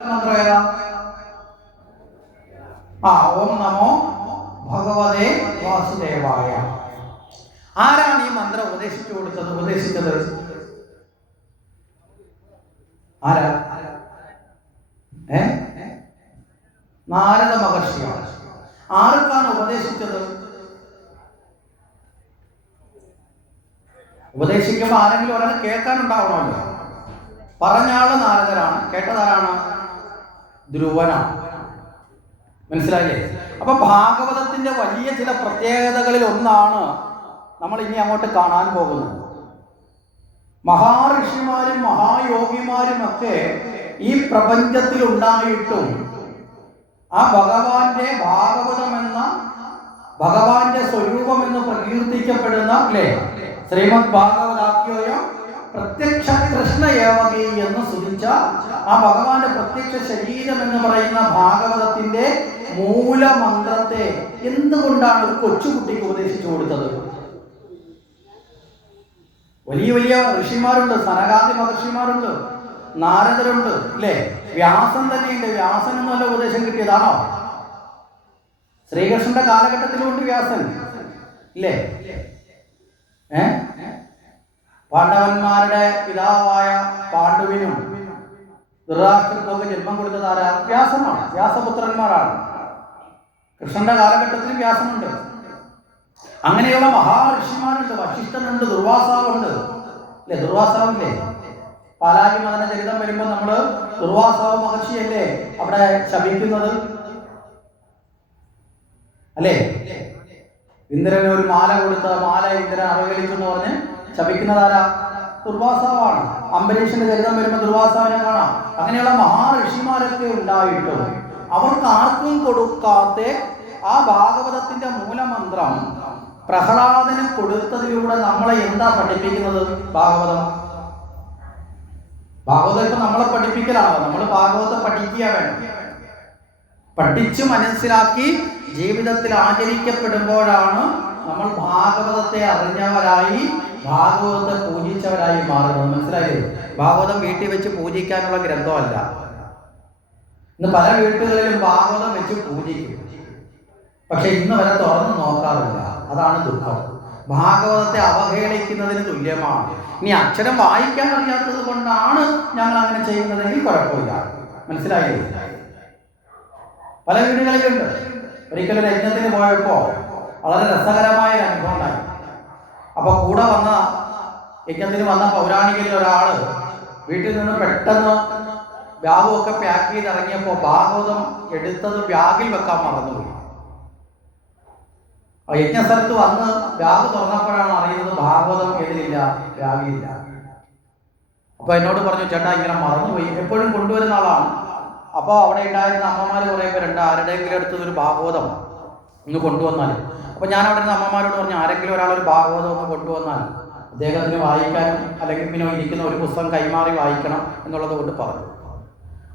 ഓം നമോ ഭഗവതേ വാസുദേവായ. ആരാണ് ഈ മന്ത്രം ഉപദേശിച്ചത്? ആരാ? നാരദ മഹർഷിയാണ്. ആർക്കാണ് ഉപദേശിച്ചത്? ഉപദേശിക്കുമ്പോൾ ആരെങ്കിലും ഒരാൾ കേൾക്കാനുണ്ടാവണമല്ലോ. പറഞ്ഞാള് നാരദരാണ്, കേട്ടതാരാണ്? ധ്രുവനാണ്. മനസ്സിലായില്ലേ? അപ്പൊ ഭാഗവതത്തിന്റെ വലിയ ചില പ്രത്യേകതകളിൽ ഒന്നാണ് നമ്മൾ ഇനി അങ്ങോട്ട് കാണാൻ പോകുന്നത്. മഹാഋഷിമാരും മഹായോഗിമാരും ഒക്കെ ഈ പ്രപഞ്ചത്തിൽ ഉണ്ടായിട്ടും ആ ഭഗവാന്റെ ഭാഗവതം എന്ന ഭഗവാന്റെ സ്വരൂപം എന്ന് പ്രകീർത്തിക്കപ്പെടുന്ന അല്ലേ ശ്രീമദ് ഭാഗവതാഖ്യോയം പ്രത്യക്ഷ കൃഷ്ണ ഏവകി എന്ന് സ്തുതിച്ച ആ ഭഗവാന്റെ പ്രത്യക്ഷ ശരീരം എന്ന് പറയുന്ന ഭാഗവതത്തിന്റെ മൂലമന്ത്രത്തെ എന്തുകൊണ്ടാണ് ഒരു കൊച്ചുകുട്ടിക്ക് ഉപദേശിച്ചു കൊടുത്തത്? വലിയ വലിയ ഋഷിമാരുണ്ട്, സനകാദി മഹർഷിമാരുണ്ട്, നാരദരുണ്ട്, അല്ലേ? വ്യാസൻ തന്നെയുണ്ട്. വ്യാസൻ എന്നല്ല ഉപദേശം കിട്ടിയതാണോ? ശ്രീകൃഷ്ണന്റെ കാലഘട്ടത്തിലുണ്ട് വ്യാസൻ, ഇല്ലേ? പാണ്ഡവന്മാരുടെ പിതാവായ പാണ്ഡുവിനും ധൃതരാഷ്ട്രർക്കൊക്കെ ജന്മം കൊടുത്തത് ആരാ? വ്യാസനാണ്. വ്യാസപുത്രന്മാരാണ്. കൃഷ്ണന്റെ കാലഘട്ടത്തിൽ വ്യാസനുണ്ട്. അങ്ങനെയുള്ള മഹാഋഷിമാരുണ്ട്. വശിഷ്ഠനുണ്ട്, ദുർവാസാവുണ്ട്, അല്ലെ? ദുർവാസാവില്ലേ? പാലാഴി മദന ചരിതം വരുമ്പോൾ നമ്മള് ദുർവാസാവ് മഹർഷിയല്ലേ അവിടെ ശപിക്കുന്നത്, അല്ലേ? ഇന്ദ്രന് ഒരു മാല കൊടുത്ത മാല ഇന്ദ്രൻ അവഹേളിച്ചു എന്ന് പറഞ്ഞ് ശപിക്കുന്നതാരാ? ദുർവാസാവാണ്. അംബരീഷന്റെ ചരിതം വരുമ്പോൾ ദുർവാസാവിനെ കാണാം. അങ്ങനെയുള്ള മഹാഋഷിമാരൊക്കെ ഉണ്ടായിട്ടും അവർക്ക് ആർക്കും കൊടുക്കാത്ത ആ ഭാഗവതത്തിന്റെ മൂലമന്ത്രം പ്രഹ്ലാദന് കൊടുത്തതിലൂടെ നമ്മളെ എന്താ പഠിപ്പിക്കുന്നത്? ഭാഗവതം ഇപ്പൊ നമ്മളെ പഠിപ്പിക്കലാണോ? നമ്മൾ ഭാഗവതം പഠിക്കുക വേണം. പഠിച്ചു മനസ്സിലാക്കി ജീവിതത്തിൽ ആചരിക്കപ്പെടുമ്പോഴാണ് നമ്മൾ ഭാഗവതത്തെ അറിഞ്ഞവരായി, ഭാഗവതത്തെ പൂജിച്ചവരായി മാറുന്നത്. മനസ്സിലായില്ലേ? ഭാഗവതം വീട്ടിൽ വെച്ച് പൂജിക്കാനുള്ള ഗ്രന്ഥമല്ല. ഇന്ന് പല വീട്ടുകളിലും ഭാഗവതം വെച്ച് പൂജിക്കും, പക്ഷെ ഇന്ന് വരെ തുറന്നു നോക്കാറില്ല. അതാണ് ദുഃഖം. ഭാഗവതത്തെ അവഹേളിക്കുന്നതിന് തുല്യമാണ്. ഇനി അക്ഷരം വായിക്കാൻ അറിയാത്തത് കൊണ്ടാണ് ഞങ്ങൾ അങ്ങനെ ചെയ്യുന്നതെങ്കിൽ കുഴപ്പമില്ല. മനസ്സിലായില്ലേ? പല വീടുകളിലുണ്ട്. ഒരിക്കലും യജ്ഞത്തിന് പോയപ്പോൾ വളരെ രസകരമായ ഒരു അനുഭവം ഉണ്ടായി. അപ്പൊ കൂടെ വന്ന യജ്ഞത്തിന് വന്ന പൗരാണികരിൽ ഒരാള് വീട്ടിൽ നിന്ന് പെട്ടെന്ന് ബാഗുമൊക്കെ പാക്ക് ചെയ്ത് ഇറങ്ങിയപ്പോൾ ഭാഗവതം എടുത്തത് ബാഗിൽ വെക്കാൻ മറന്നുപോയി. യജ്ഞസ്ഥലത്ത് വന്ന് ബാഗ് തുറന്നപ്പോഴാണ് അറിയുന്നത് ഭാഗവതം ഏതിലില്ല, ബാഗിലില്ല. അപ്പൊ എന്നോട് പറഞ്ഞു, ചേട്ടാ ഇങ്ങനെ മറന്നുപോയി. എപ്പോഴും കൊണ്ടുവരുന്ന ആളാണ്. അപ്പോൾ അവിടെ ഉണ്ടായിരുന്ന അമ്മമാര് കുറേ പേരുണ്ട്. ആരുടെയെങ്കിലും അടുത്തൊരു ഭാഗവതം ഒന്ന് കൊണ്ടുവന്നാൽ. അപ്പൊ ഞാൻ അവിടെ നിന്ന് അമ്മമാരോട് പറഞ്ഞു, ആരെങ്കിലും ഒരാളൊരു ഭാഗവതം ഒന്ന് കൊണ്ടുവന്നാൽ അദ്ദേഹത്തിന് വായിക്കാനും അല്ലെങ്കിൽ പിന്നെ ഇരിക്കുന്ന ഒരു പുസ്തകം കൈമാറി വായിക്കണം എന്നുള്ളത് കൊണ്ട് പറഞ്ഞു.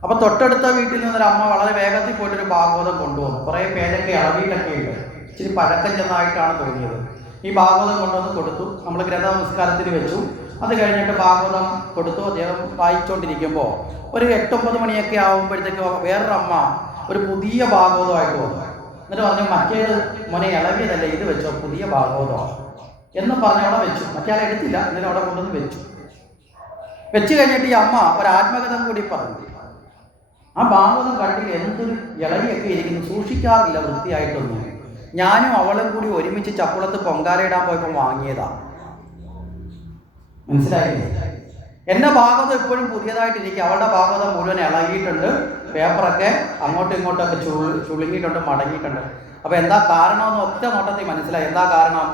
അപ്പൊ തൊട്ടടുത്ത വീട്ടിൽ നിന്നൊരു അമ്മ വളരെ വേഗത്തിൽ പോയിട്ടൊരു ഭാഗവതം കൊണ്ടുവന്നു. കുറേ പേരൊക്കെ ഇളവിയിട്ടൊക്കെ ഉണ്ട്. ഇച്ചിരി പഴക്കം ചെന്നായിട്ടാണ് തോന്നിയത്. ഈ ഭാഗവതം കൊണ്ടുവന്ന് കൊടുത്തു. നമ്മൾ ഗ്രന്ഥ നമസ്കാരത്തിന് വെച്ചു. അത് കഴിഞ്ഞിട്ട് ഭാഗവതം കൊടുത്തു. അദ്ദേഹം വായിച്ചുകൊണ്ടിരിക്കുമ്പോൾ ഒരു 8-9 മണിയൊക്കെ ആകുമ്പോഴത്തേക്ക് വേറൊരു അമ്മ ഒരു പുതിയ ഭാഗവതമായിട്ട് വന്നു. എന്നിട്ട് പറഞ്ഞു, മറ്റേത് മോനെ ഇളവിയതല്ലേ, ഇത് വെച്ചോ, പുതിയ ഭാഗവതമാണ് എന്ന് പറഞ്ഞ് അവിടെ വെച്ചു. മറ്റേ ആളെ എടുത്തില്ല, എന്നിട്ട് അവിടെ കൊണ്ടുവന്ന് വെച്ച് കഴിഞ്ഞിട്ട് ഈ അമ്മ ഒരു ആത്മകഥം കൂടി പറഞ്ഞു. ആ ഭാഗവതം കണ്ടില്ല, എന്തൊരു ഇളവിയൊക്കെ ഇരിക്കുന്നു, സൂക്ഷിക്കാറില്ല വൃത്തിയായിട്ടൊന്നും. ഞാനും അവളും കൂടി ഒരുമിച്ച് ചക്കുളത്ത് പൊങ്കാലയിടാൻ പോയപ്പോൾ വാങ്ങിയതാ. മനസ്സിലായില്ലേ? എന്റെ ഭാഗവതം ഇപ്പോഴും പുതിയതായിട്ടിരിക്കും. അവളുടെ ഭാഗവതം മുഴുവൻ ഇളകിയിട്ടുണ്ട്. പേപ്പറൊക്കെ അങ്ങോട്ടും ഇങ്ങോട്ടൊക്കെ ചുളുങ്ങിയിട്ടുണ്ട്, മടങ്ങിയിട്ടുണ്ട്. അപ്പൊ എന്താ കാരണമെന്ന് ഒറ്റ നോട്ടത്തിൽ മനസ്സിലായി. എന്താ കാരണം?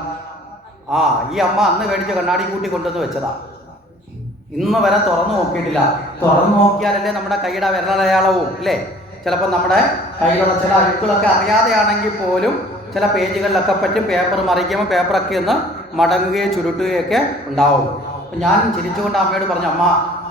ഈ അമ്മ അന്ന് മേടിച്ച കണ്ണാടി കൂട്ടി കൊണ്ടുവന്ന് വെച്ചതാ. ഇന്ന് വരെ തുറന്നു നോക്കിയിട്ടില്ല. തുറന്നു നോക്കിയാലല്ലേ നമ്മുടെ കൈയുടെ വിരലടയാളവും, അല്ലേ? ചിലപ്പോൾ നമ്മുടെ കയ്യിലുള്ള ചില അഴുക്കുകളൊക്കെ അറിയാതെയാണെങ്കിൽ പോലും ചില പേജുകളിലൊക്കെ പറ്റും. പേപ്പർ മറിക്കുമ്പോൾ പേപ്പറൊക്കെ ഒന്ന് മടങ്ങുകയും ചുരുട്ടുകയൊക്കെ ഉണ്ടാവും. അപ്പം ഞാൻ ചിരിച്ചുകൊണ്ട് അമ്മയോട് പറഞ്ഞു, അമ്മ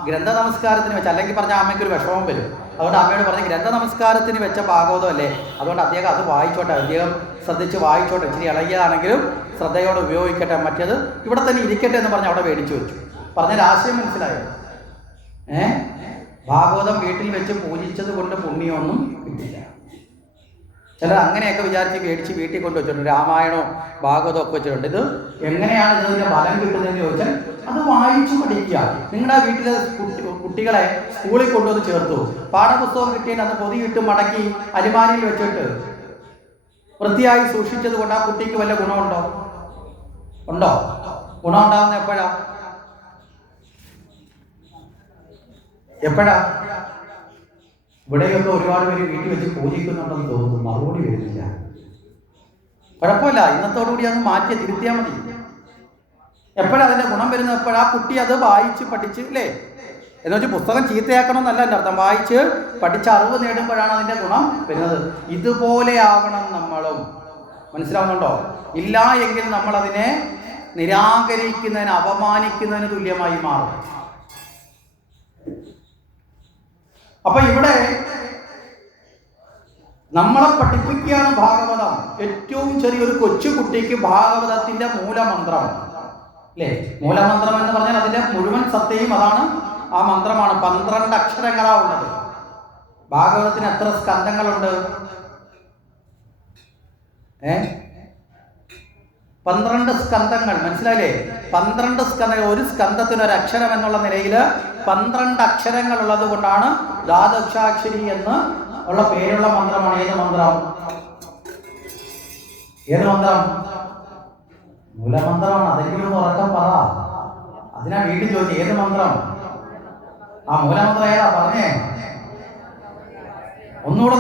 ഗ്രന്ഥ നമസ്കാരത്തിന് വെച്ച്, അല്ലെങ്കിൽ പറഞ്ഞാൽ അമ്മയ്ക്കൊരു വിഷമം വരും. അതുകൊണ്ട് അമ്മയോട് പറഞ്ഞ്, ഗ്രന്ഥ നമസ്കാരത്തിന് വെച്ച ഭാഗവതം അല്ലേ, അതുകൊണ്ട് അദ്ദേഹം അത് വായിച്ചോട്ടെ, അദ്ദേഹം ശ്രദ്ധിച്ച് വായിച്ചോട്ടെ, ഇച്ചിരി ഇളകിയതാണെങ്കിലും ശ്രദ്ധയോടെ ഉപയോഗിക്കട്ടെ, മറ്റേത് ഇവിടെ തന്നെ ഇരിക്കട്ടെ എന്ന് പറഞ്ഞ് അവിടെ മേടിച്ചു വെച്ചു. പറഞ്ഞ ആശയം മനസ്സിലായോ? ഭാഗവതം വീട്ടിൽ വെച്ച് പൂജിച്ചത് കൊണ്ട് പുണ്യമൊന്നും കിട്ടില്ല. ചിലർ അങ്ങനെയൊക്കെ വിചാരിച്ച് മേടിച്ച് വീട്ടിൽ കൊണ്ട് വെച്ചിട്ടുണ്ട്. രാമായണവും ഭാഗവതവും ഒക്കെ വെച്ചിട്ടുണ്ട്. ഇത് എങ്ങനെയാണ് ഇതിൻ്റെ ഫലം കിട്ടുന്നതെന്ന് ചോദിച്ചാൽ അത് വായിച്ചു പഠിക്കുക. നിങ്ങളുടെ വീട്ടിലെ കുട്ടികളെ സ്കൂളിൽ കൊണ്ടുവന്ന് ചേർത്തു, പാഠപുസ്തകം കിട്ടിയാൽ അത് പൊതിയിട്ട് മടക്കി അലിമാരിയിൽ വെച്ചിട്ട് വൃത്തിയായി സൂക്ഷിച്ചത് കൊണ്ട് ആ കുട്ടിക്ക് വല്ല ഗുണമുണ്ടോ? ഉണ്ടോ? ഗുണം ഉണ്ടാകുന്ന എപ്പോഴാ? ഇവിടെയൊക്കെ ഒരുപാട് പേര് വീട്ടിൽ വെച്ച് പൂജിക്കുന്നുണ്ടെന്ന് തോന്നുന്നു. മറുപടി വരുന്നില്ല. കുഴപ്പമില്ല, ഇന്നത്തോടുകൂടി അത് മാറ്റി തിരുത്തിയാൽ മതി. എപ്പോഴാ അതിന്റെ ഗുണം വരുന്നത്? എപ്പോഴാ കുട്ടി അത് വായിച്ച് പഠിച്ച് അല്ലേ? എന്ന് വെച്ചാൽ പുസ്തകം ചീത്തയാക്കണമെന്നല്ല എൻ്റെ അർത്ഥം. വായിച്ച് പഠിച്ച് അറിവ് നേടുമ്പോഴാണ് അതിന്റെ ഗുണം വരുന്നത്. ഇതുപോലെ ആവണം നമ്മളും. മനസ്സിലാവുന്നുണ്ടോ? ഇല്ല എങ്കിൽ നമ്മൾ അതിനെ നിരാകരിക്കുന്നതിന്, അപമാനിക്കുന്നതിന് തുല്യമായി മാറും. അപ്പൊ ഇവിടെ നമ്മളെ പഠിപ്പിക്കുകയാണ് ഭാഗവതം. ഏറ്റവും ചെറിയൊരു കൊച്ചുകുട്ടിക്ക് ഭാഗവതത്തിന്റെ മൂലമന്ത്രം അല്ലേ? മൂലമന്ത്രം എന്ന് പറഞ്ഞാൽ അതിന്റെ മുഴുവൻ സത്യയും അതാണ്. ആ മന്ത്രമാണ്. 12 അക്ഷരങ്ങളാ ഉള്ളത്. ഭാഗവതത്തിന് എത്ര സ്കന്ധങ്ങളുണ്ട്? 12 സ്കന്ധങ്ങൾ. മനസ്സിലായില്ലേ? 12 സ്കന്ധങ്ങൾ. ഒരു സ്കന്ധത്തിന് ഒരു അക്ഷരം എന്നുള്ള നിലയിൽ 12 അക്ഷരങ്ങൾ ഉള്ളത് കൊണ്ടാണ് ദ്വാദശാക്ഷരി എന്ന് ഉള്ള പേരുള്ള മന്ത്രമാണ്. ഏത് മന്ത്രം? മൂലമന്ത്രമാണ്. അതെങ്കിലും ഉറക്കം പറ. അതിനാ വീട്ടിൽ ചോദിച്ചു ഏത് മന്ത്രം? ആ മൂലമന്ത്രം ഏതാ പറഞ്ഞേ? ഒന്നുകൂടെ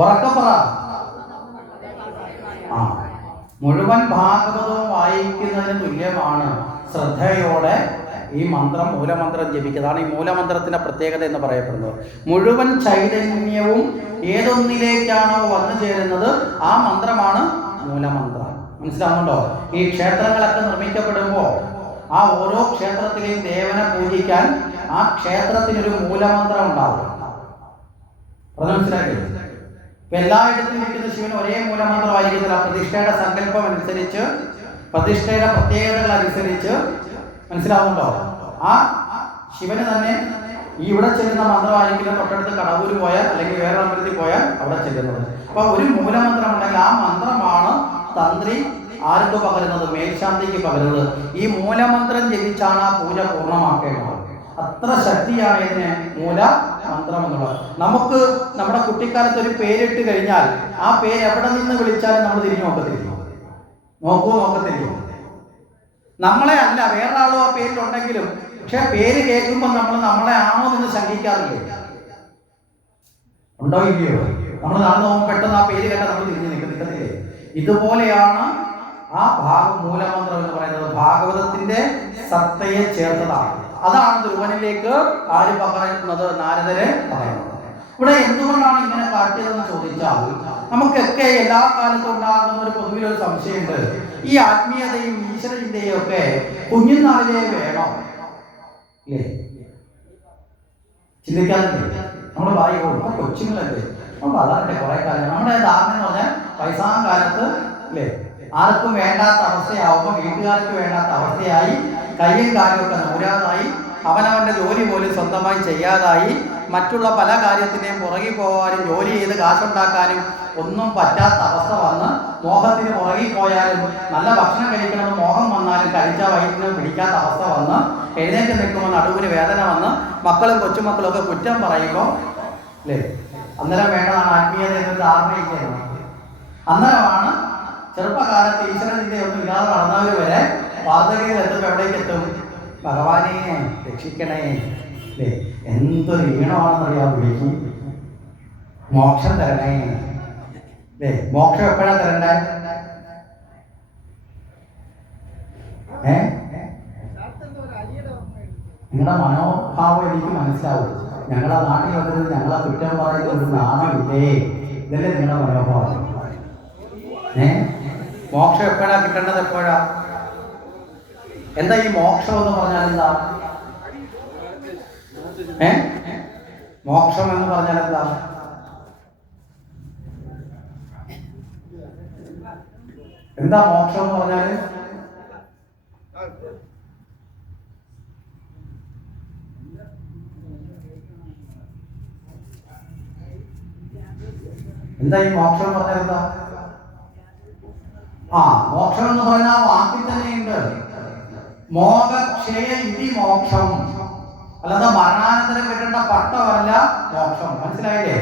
ഉറക്കപ്പറ. മുഴുവൻ ഭാഗവതവും വായിക്കുന്നതിന് തുല്യമാണ് ശ്രദ്ധയോടെ ഈ മന്ത്രം, മൂലമന്ത്രം ജപിക്കുന്നതാണ് ഈ മൂലമന്ത്രത്തിന്റെ പ്രത്യേകത എന്ന് പറയപ്പെടുന്നത്. മുഴുവൻ ചൈതന്യവും ഏതൊന്നിലേക്കാണോ വന്നു ചേരുന്നത് ആ മന്ത്രമാണ് മൂലമന്ത്രം. മനസ്സിലാവുന്നുണ്ടോ? ഈ ക്ഷേത്രങ്ങളൊക്കെ നിർമ്മിക്കപ്പെടുമ്പോൾ ആ ഓരോ ക്ഷേത്രത്തിലെയും ദേവനെ പൂജിക്കാൻ ആ ക്ഷേത്രത്തിനൊരു മൂലമന്ത്രം ഉണ്ടാവും. അത് മനസ്സിലാക്കിയത്? ഇപ്പൊ എല്ലായിടത്തും ഇരിക്കുന്ന ശിവന് ഒരേ മൂലമന്ത്രമായിരിക്കുന്നില്ല. പ്രതിഷ്ഠയുടെ സങ്കല്പം അനുസരിച്ച്, പ്രതിഷ്ഠയുടെ പ്രത്യേകതകൾ അനുസരിച്ച്. മനസ്സിലാവുന്നുണ്ടോ? ആ ശിവന് തന്നെ ഈ ഇവിടെ ചെല്ലുന്ന മന്ത്രമായിരിക്കില്ല തൊട്ടടുത്ത് കടവൂര് പോയാൽ അല്ലെങ്കിൽ വേറെ അമ്പലത്തിൽ പോയാൽ അവിടെ ചെല്ലുന്നത്. അപ്പൊ ഒരു മൂലമന്ത്രം ഉണ്ടെങ്കിൽ ആ മന്ത്രമാണ് തന്ത്രി ആർക്ക് പകരുന്നത്? മേൽശാന്തിക്ക് പകരുന്നത്. ഈ മൂലമന്ത്രം ജപിച്ചാണ് ആ പൂജ പൂർണ്ണമാക്കേണ്ടത്. അത്ര ശക്തിയാണ് ഇതിന് മൂലമന്ത്രം എന്നുള്ളത്. നമുക്ക് നമ്മുടെ കുട്ടിക്കാലത്ത് ഒരു പേരിട്ട് കഴിഞ്ഞാൽ ആ പേര് എവിടെ നിന്ന് വിളിച്ചാലും നമ്മൾ തിരിഞ്ഞു നോക്കത്തില്ല. നമ്മളെ അല്ല, വേറെ ആളോ ആ പേരിലുണ്ടെങ്കിലും, പക്ഷെ പേര് കേൾക്കുമ്പോൾ നമ്മൾ നമ്മളെ ആണോ എന്ന് ശങ്കിക്കാറില്ലേ? ഉണ്ടോ ഇല്ലയോ? നമ്മൾ നടന്നു പോകുമ്പോൾ പെട്ടെന്ന് ആ പേര് കേട്ടാൽ നമ്മൾ തിരിഞ്ഞു നിൽക്കത്തില്ലേ? ഇതുപോലെയാണ് ആ മൂലമന്ത്രം എന്ന് പറയുന്നത്. ഭാഗവതത്തിന്റെ സത്തയെ ചേർത്തതാണ്. അതാണ് ധ്രുവനിലേക്ക് ആര് പകരുന്നത്? നാരദരെ പറയുന്നത്. ഇവിടെ എന്തുകൊണ്ടാണ് ഇങ്ങനെ കാട്ടിയതെന്ന് ചോദിച്ചാൽ നമുക്കൊക്കെ എല്ലാ കാലത്തും ഉണ്ടാകുന്ന ഒരു പൊതുവിലൊരു സംശയമുണ്ട്. ഈ ആത്മീയതയും ഈശ്വരചിന്തയും ഒക്കെ കുഞ്ഞുനാളിലേ വേണോ? ഇല്ലേ? ചിന്തിക്കാറില്ലേ? നമ്മൾ പറയുമ്പോൾ കൊച്ചുങ്ങളല്ലേ, നമ്മൾ വളരട്ടെ കുറെ കാലം. നമ്മുടെ ധാരണ എന്ന് പറഞ്ഞാൽ വയസ്സാം കാലത്ത് അല്ലേ ആർക്കും വേണ്ടാത്ത അവസ്ഥയാവുമ്പോൾ വീട്ടുകാർക്ക് വേണ്ടാത്ത അവസ്ഥയായി, കയ്യും കാലുമൊക്കെ നൂരാതായി, അവനവൻ്റെ ജോലി പോലും സ്വന്തമായി ചെയ്യാതായി, മറ്റുള്ള പല കാര്യത്തിനെയും പുറകിൽ പോകാനും ജോലി ചെയ്ത് കാശുണ്ടാക്കാനും ഒന്നും പറ്റാത്ത അവസ്ഥ വന്ന് മോഹത്തിന് പുറകിൽ പോയാലും നല്ല ഭക്ഷണം കഴിക്കണമെന്ന് മോഹം വന്നാലും കഴിച്ച വയറ്റിന് പിടിക്കാത്ത അവസ്ഥ വന്ന് എഴുന്നേറ്റ് നിൽക്കുമ്പോൾ നടുവിന് വേദന വന്ന് മക്കളും കൊച്ചുമക്കളും ഒക്കെ കുറ്റം പറയുമ്പോൾ അല്ലേ അന്നേരം വേണ്ടതാണ് ആത്മീയത എന്നൊരു ധാരണയില്ല. അന്നേരമാണ് ചെറുപ്പകാലത്ത് ഈശ്വരചിന്തയൊന്നും ഇല്ലാതെ വളർന്നവർ വരെ വാർദ്ധക്യത്തിൽ എത്തുമ്പോൾ എവിടേക്ക് എത്തും? ഭഗവാനെ രക്ഷിക്കണേ അല്ലേ, എന്തൊരു ഈണമാണെന്നറിയാം വിളിക്കും, മോക്ഷം തരണേ അല്ലേ. മോക്ഷം എപ്പോഴാ തരണ്ടേ? നിങ്ങളുടെ മനോഭാവം എനിക്ക് മനസ്സിലാവും. ഞങ്ങളെ നാട്ടിൽ വന്നത് ഞങ്ങളെ കുറ്റം പറയുന്ന ഒരു നാണമില്ലേ? ഇതല്ലേ നിങ്ങളുടെ മനോഭാവം? മോക്ഷം എപ്പോഴാ കിട്ടേണ്ടത്? എപ്പോഴാ? എന്താ ഈ മോക്ഷം എന്ന് പറഞ്ഞാൽ എന്താ? മോക്ഷം എന്ന് പറഞ്ഞാൽ എന്താ? എന്താ മോക്ഷം എന്ന് പറഞ്ഞാല്? എന്താ ഈ മോക്ഷം എന്ന് പറഞ്ഞാൽ എന്താ? മോക്ഷം എന്ന് പറഞ്ഞാൽ വാക്കിൽ തന്നെയുണ്ട്. മോഹക്ഷയ ഇതി മോക്ഷം, അല്ലാതെ മരണാനന്തരം കിട്ടേണ്ട പട്ടമല്ല മോക്ഷം. മനസ്സിലായില്ലേ?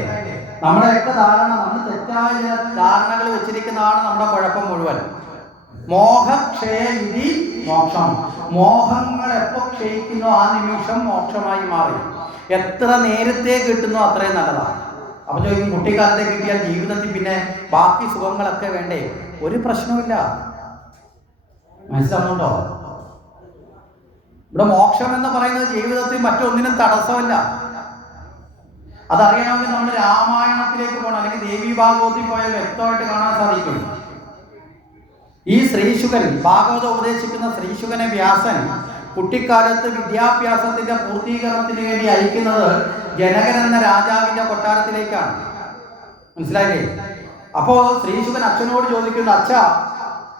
നമ്മുടെയൊക്കെ ധാരണ, നമ്മൾ തെറ്റായ ചില ധാരണകൾ വെച്ചിരിക്കുന്നതാണ് നമ്മുടെ കുഴപ്പം മുഴുവൻ. മോഹക്ഷയ ഇതി മോക്ഷം. മോഹങ്ങൾ എപ്പോൾ ക്ഷയിക്കുന്നു ആ നിമിഷം മോക്ഷമായി മാറി. എത്ര നേരത്തെ കിട്ടുന്നു അത്രയും നല്ലതാണ്. അപ്പൊ ചോദിക്കും, കുട്ടിക്കാലത്തെ കിട്ടിയാൽ ജീവിതത്തിൽ പിന്നെ ബാക്കി സുഖങ്ങളൊക്കെ വേണ്ടേ? ഒരു പ്രശ്നമില്ല. മനസ്സിലാവുന്നുണ്ടോ? ഇവിടെ മോക്ഷം എന്ന് പറയുന്നത് ജീവിതത്തിൽ മറ്റൊന്നിനും തടസ്സമല്ല. അതറിയണമെങ്കിൽ നമ്മൾ രാമായണത്തിലേക്ക് പോകണം, അല്ലെങ്കിൽ ദേവി ഭാഗവത്തിൽ പോയാൽ വ്യക്തമായിട്ട് കാണാൻ സാധിക്കും. ഈ ശ്രീശുകൻ, ഭാഗവതം ഉപദേശിക്കുന്ന ശ്രീശുകനെ വ്യാസൻ കുട്ടിക്കാലത്ത് വിദ്യാഭ്യാസത്തിന്റെ പൂർത്തീകരണത്തിന് വേണ്ടി അയക്കുന്നത് ജനകൻ എന്ന രാജാവിന്റെ കൊട്ടാരത്തിലേക്കാണ്. മനസ്സിലായില്ലേ? അപ്പോ ശ്രീശുകൻ അച്ഛനോട് ചോദിക്കുന്നു, അച്ഛ,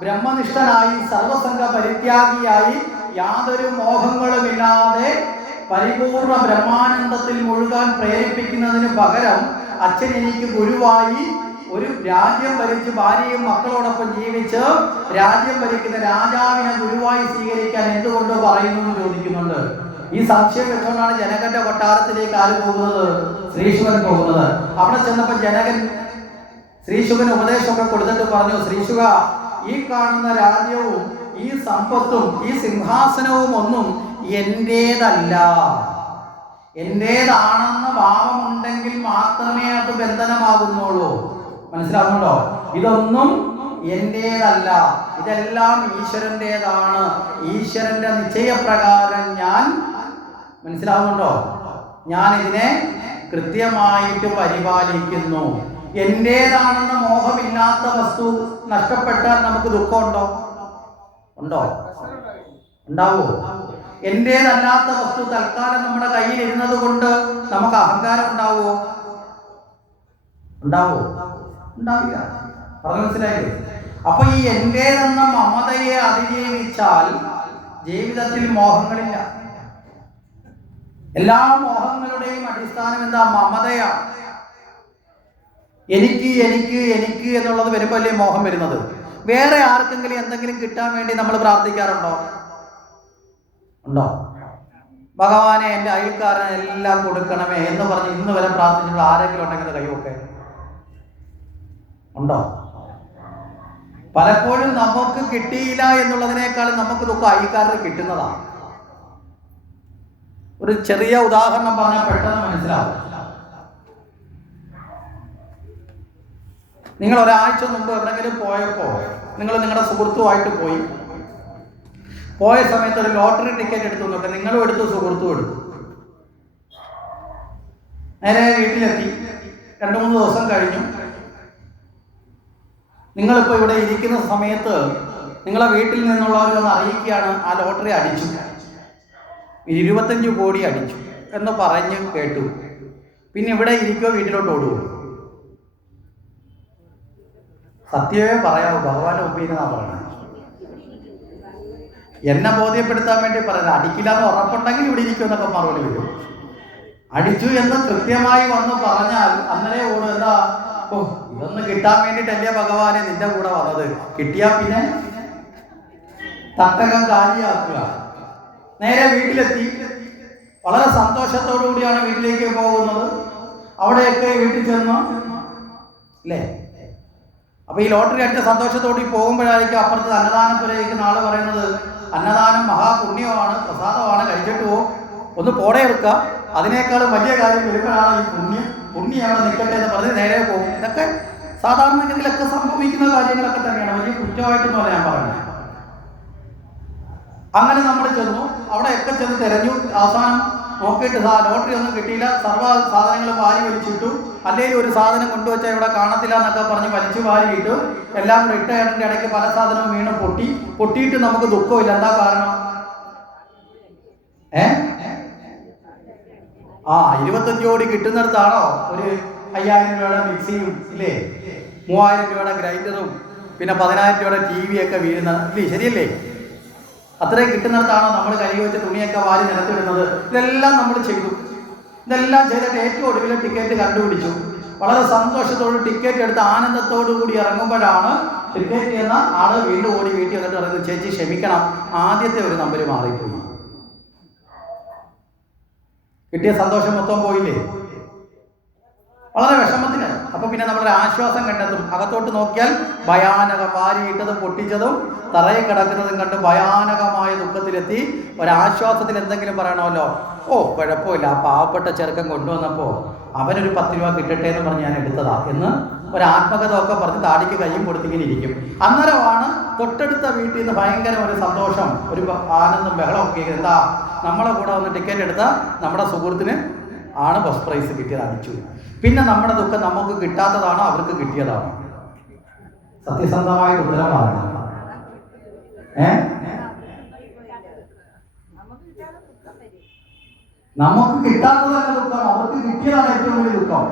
ബ്രഹ്മനിഷ്ഠനായി സർവസംഘ പരിത്യാഗിയായി യാതൊരു മോഹങ്ങളുമില്ലാതെ പരിപൂർണ ബ്രഹ്മാനന്ദത്തിൽ മുഴുകാൻ പ്രേരിപ്പിക്കുന്നതിന് പകരം അച്ഛൻ എനിക്ക് ഗുരുവായി ഒരു രാജ്യം ഭരിച്ച് ഭാര്യയും മക്കളോടൊപ്പം ജീവിച്ച് രാജ്യം ഭരിക്കുന്ന രാജാവിനെ ഗുരുവായി സ്വീകരിക്കാൻ എന്തുകൊണ്ട് പറയുന്നു എന്ന് ചോദിക്കുന്നുണ്ട്. ഈ സംശയം വെച്ചുകൊണ്ടാണ് ജനകന്റെ കൊട്ടാരത്തിലേക്ക് ആര് പോകുന്നത്? ശ്രീശുകൻ പോകുന്നത്. അവിടെ ചെന്നപ്പോൾ ജനകൻ ശ്രീശുകന് ഉപദേശമൊക്കെ കൊടുത്തിട്ട് പറഞ്ഞു, ശ്രീശുക, ഈ കാണുന്ന രാജ്യവും ഈ സമ്പത്തും ഈ സിംഹാസനവും ഒന്നും എന്റേതല്ല. എന്റേതാണെന്ന ഭാവമുണ്ടെങ്കിൽ മാത്രമേ അത് ബന്ധനമാകുന്നുള്ളൂ. മനസ്സിലാവുന്നുണ്ടോ? ഇതൊന്നും എന്റേതല്ല, ഇതെല്ലാം ഈശ്വരൻ്റെതാണ്. ഈശ്വരന്റെ നിശ്ചയപ്രകാരം ഞാൻ, മനസ്സിലാവുന്നുണ്ടോ, ഞാൻ ഇതിനെ കൃത്യമായിട്ട് പരിപാലിക്കുന്നു. എന്റേതാണെന്ന മോഹമില്ലാത്ത വസ്തു നഷ്ടപ്പെട്ടാൽ നമുക്ക് ദുഃഖമുണ്ടോ? ഉണ്ടോ? ഉണ്ടാവോ? എന്റേതല്ലാത്ത വസ്തു തൽക്കാലം നമ്മുടെ കയ്യിൽ ഇരുന്നത് കൊണ്ട് നമുക്ക് അഹങ്കാരം ഉണ്ടാവോ? ഉണ്ടാവോ? ഉണ്ടാവില്ല. പറഞ്ഞു മനസ്സിലായില്ലേ? അപ്പൊ ഈ എന്റേതെന്ന മമതയെ അതിജീവിച്ചാൽ ജീവിതത്തിൽ മോഹങ്ങളില്ല. എല്ലാ മോഹങ്ങളുടെയും അടിസ്ഥാനം എന്താ? മമതയാണ്. എനിക്ക് എനിക്ക് എനിക്ക് എന്നുള്ളത് വരുമ്പോൾ അല്ലേ മോഹം വരുന്നത്. വേറെ ആർക്കെങ്കിലും എന്തെങ്കിലും കിട്ടാൻ വേണ്ടി നമ്മൾ പ്രാർത്ഥിക്കാറുണ്ടോ? ഉണ്ടോ? ഭഗവാനെ എൻ്റെ അയൽക്കാരന് എല്ലാം കൊടുക്കണമേ എന്ന് പറഞ്ഞ് ഇന്ന് വരെ പ്രാർത്ഥിച്ചിട്ടുള്ള ആരെങ്കിലും ഉണ്ടെങ്കിൽ കൈയൊക്കെ ഉണ്ടോ? പലപ്പോഴും നമുക്ക് കിട്ടിയില്ല എന്നുള്ളതിനേക്കാളും നമുക്ക് ദുഃഖം അയൽക്കാരന് കിട്ടുന്നതാണ്. ഒരു ചെറിയ ഉദാഹരണം പറഞ്ഞാൽ പെട്ടെന്ന് മനസ്സിലാവും. നിങ്ങൾ ഒരാഴ്ച മുമ്പ് എവിടെങ്കിലും പോയപ്പോൾ നിങ്ങൾ നിങ്ങളുടെ സുഹൃത്തുമായിട്ട് പോയ സമയത്ത് ഒരു ലോട്ടറി ടിക്കറ്റ് എടുത്തു നോക്കുക. നിങ്ങളും എടുത്തു, സുഹൃത്തും എടുത്തു. നേരെ വീട്ടിലെത്തി. 2-3 ദിവസം കഴിഞ്ഞു. നിങ്ങളിപ്പോൾ ഇവിടെ ഇരിക്കുന്ന സമയത്ത് നിങ്ങളെ വീട്ടിൽ നിന്നുള്ളവരൊന്ന് അറിയിക്കുകയാണ്, ആ ലോട്ടറി അടിച്ചു, 25 കോടി അടിച്ചു എന്ന് പറഞ്ഞ് കേട്ടു. പിന്നെ ഇവിടെ ഇരിക്കുമോ വീട്ടിലോട്ട് ഓടുമോ? സത്യമേ പറയാവൂ, ഭഗവാന്റെ മുമ്പിന്നാ പറയണത്. എന്നെ ബോധ്യപ്പെടുത്താൻ വേണ്ടി പറയുന്നത്. അടിക്കില്ല എന്ന് ഉറപ്പുണ്ടെങ്കിൽ ഇവിടെ ഇരിക്കുമെന്നൊക്കെ മറുപടി വരും. അടിച്ചു എന്ന് കൃത്യമായി വന്ന് പറഞ്ഞാൽ അന്നേരം ഓടും. എന്താ? ഇതൊന്ന് കിട്ടാൻ വേണ്ടിയിട്ടല്ലേ ഭഗവാനെ നിന്റെ കൂടെ വന്നത്. കിട്ടിയാ പിന്നെ തട്ടകം കാലിയാക്കുക. നേരെ വീട്ടിലെത്തി. വളരെ സന്തോഷത്തോടു കൂടിയാണ് വീട്ടിലേക്ക് പോകുന്നത്. അവിടെയൊക്കെ വീട്ടിൽ ചെന്നു അല്ലേ? അപ്പൊ ഈ ലോട്ടറി അടിച്ച സന്തോഷത്തോടെ പോകുമ്പോഴായിരിക്കും അപ്പുറത്ത് അന്നദാനത്തിലേക്ക് ആള് പറയുന്നത്, അന്നദാനം മഹാപുണ്യമാണ്, പ്രസാദമാണ്, കഴിച്ചിട്ട് പോകും, ഒന്ന് പോടെ എടുക്കുക. അതിനേക്കാളും വലിയ കാര്യം വരുമ്പോഴാണ് ഈ പുണ്യാണ് നിൽക്കട്ടെ എന്ന് പറഞ്ഞ് നേരെ പോകും. ഇതൊക്കെ സാധാരണഗതിയിലൊക്കെ സംഭവിക്കുന്ന കാര്യങ്ങളൊക്കെ തന്നെയാണ്. വലിയ കുറ്റമായിട്ടൊന്നുമല്ല ഞാൻ പറയുന്നത്. അങ്ങനെ നമ്മൾ ചെന്നു. അവിടെയൊക്കെ ചെന്ന് തിരഞ്ഞു. അവസാനം നോക്കിയിട്ട് ലോട്ടറി ഒന്നും കിട്ടിയില്ല. സർവ്വ സാധനങ്ങളും വാരി വലിച്ചിട്ടു. അല്ലെങ്കിൽ ഒരു സാധനം കൊണ്ടുവച്ചാൽ ഇവിടെ കാണത്തില്ല എന്നൊക്കെ പറഞ്ഞ് വലിച്ചു വാരിയിട്ടു. എല്ലാം കൂടെ ഇട്ടേടൻ്റെ ഇടയ്ക്ക് പല സാധനവും വീണ് പൊട്ടിയിട്ട് നമുക്ക് ദുഃഖമില്ല. എന്താ കാരണം? 25 കോടി കിട്ടുന്നിടത്താണോ ഒരു 5000 രൂപയുടെ മിക്സിയും ഇല്ലേ, 3000 രൂപയുടെ ഗ്രൈൻഡറും പിന്നെ 10000 രൂപയുടെ TV ഒക്കെ വീഴുന്നത് ഇല്ലേ? ശരിയല്ലേ? അത്രയും കിട്ടുന്നിടത്താണോ നമ്മൾ കൈ വെച്ച് തുണിയൊക്കെ വാരി നിലത്തിടുന്നത്? ഇതെല്ലാം നമ്മൾ ചെയ്തു. ഇതെല്ലാം ചെയ്തിട്ട് ഏറ്റവും ഒടുവിലെ ടിക്കറ്റ് കണ്ടുപിടിച്ചു. വളരെ സന്തോഷത്തോട് ടിക്കറ്റ് എടുത്ത് ആനന്ദത്തോടു കൂടി ഇറങ്ങുമ്പോഴാണ് ടിക്കറ്റ് ചെയ്യുന്ന ആള് വീണ്ടും ഓടി വീട്ടിൽ വന്നിട്ട് പറയുന്നത്, ചേച്ചി ക്ഷമിക്കണം, ആദ്യത്തെ ഒരു നമ്പർ മാറിപ്പോയി. കിട്ടിയ സന്തോഷം മൊത്തം പോയില്ലേ? വളരെ വിഷമത്തിന്. അപ്പൊ പിന്നെ നമ്മളൊരു ആശ്വാസം കണ്ടെത്തും. അകത്തോട്ട് നോക്കിയാൽ ഭയാനകം, വാരിയിട്ടതും പൊട്ടിച്ചതും തറയിൽ കിടക്കുന്നതും കണ്ട് ഭയാനകമായ ദുഃഖത്തിലെത്തി. ഒരാശ്വാസത്തിൽ എന്തെങ്കിലും പറയണമല്ലോ. ഓ കുഴപ്പമില്ല, ആ പാവപ്പെട്ട ചെറുക്കൻ കൊണ്ടുവന്നപ്പോൾ അവനൊരു 10 രൂപ കിട്ടട്ടെ എന്ന് പറഞ്ഞ് ഞാൻ എടുത്തതാ എന്ന് ഒരാത്മകഥ ഒക്കെ പറഞ്ഞ് താടിക്ക് കയ്യും കൊടുത്തിങ്ങനെ ഇരിക്കും. അന്നേരമാണ് തൊട്ടടുത്ത വീട്ടിൽ നിന്ന് ഭയങ്കര ഒരു സന്തോഷം, ഒരു ആനന്ദം, ബഹളം ഒക്കെ. എന്താ, നമ്മളെ കൂടെ വന്ന് ടിക്കറ്റ് എടുത്ത നമ്മുടെ സുഹൃത്തിന് ആണ് ബസ് പ്രൈസ് കിട്ടിയത്, അടിച്ചു. പിന്നെ നമ്മുടെ ദുഃഖം നമുക്ക് കിട്ടാത്തതാണോ അവർക്ക് കിട്ടിയതാണോ? സത്യസന്ധമായ ഉത്തരമാണ്. നമുക്ക് കിട്ടാത്തതല്ല ദുഃഖം, അവർക്ക് കിട്ടിയതാണ് ഏറ്റവും വലിയ ദുഃഖം.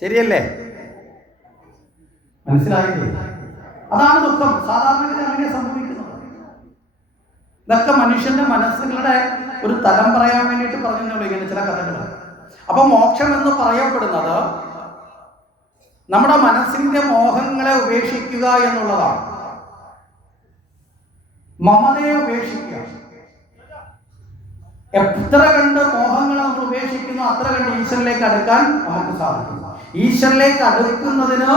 ശരിയല്ലേ? മനസ്സിലായില്ലേ? അതാണ് ദുഃഖം. സാധാരണഗതി അങ്ങനെ സംഭവിക്കുന്നത്. ഇതൊക്കെ മനുഷ്യന്റെ മനസ്സുകളുടെ ഒരു തലം പറയാൻ വേണ്ടിയിട്ട് പറഞ്ഞുള്ളൂ ഇങ്ങനെ ചില കഥകൾ. അപ്പൊ മോക്ഷം എന്ന് പറയപ്പെടുന്നത് നമ്മുടെ മനസ്സിന്റെ മോഹങ്ങളെ ഉപേക്ഷിക്കുക എന്നുള്ളതാണ്. മമതയെ ഉപേക്ഷിക്കുക. എത്ര കണ്ട് മോഹങ്ങളെ നമ്മൾ ഉപേക്ഷിക്കുന്നു അത്ര കണ്ട് ഈശ്വരനിലേക്ക് അടുക്കാൻ നമുക്ക് സാധിക്കും. ഈശ്വരനിലേക്ക് അടുക്കുന്നതിന്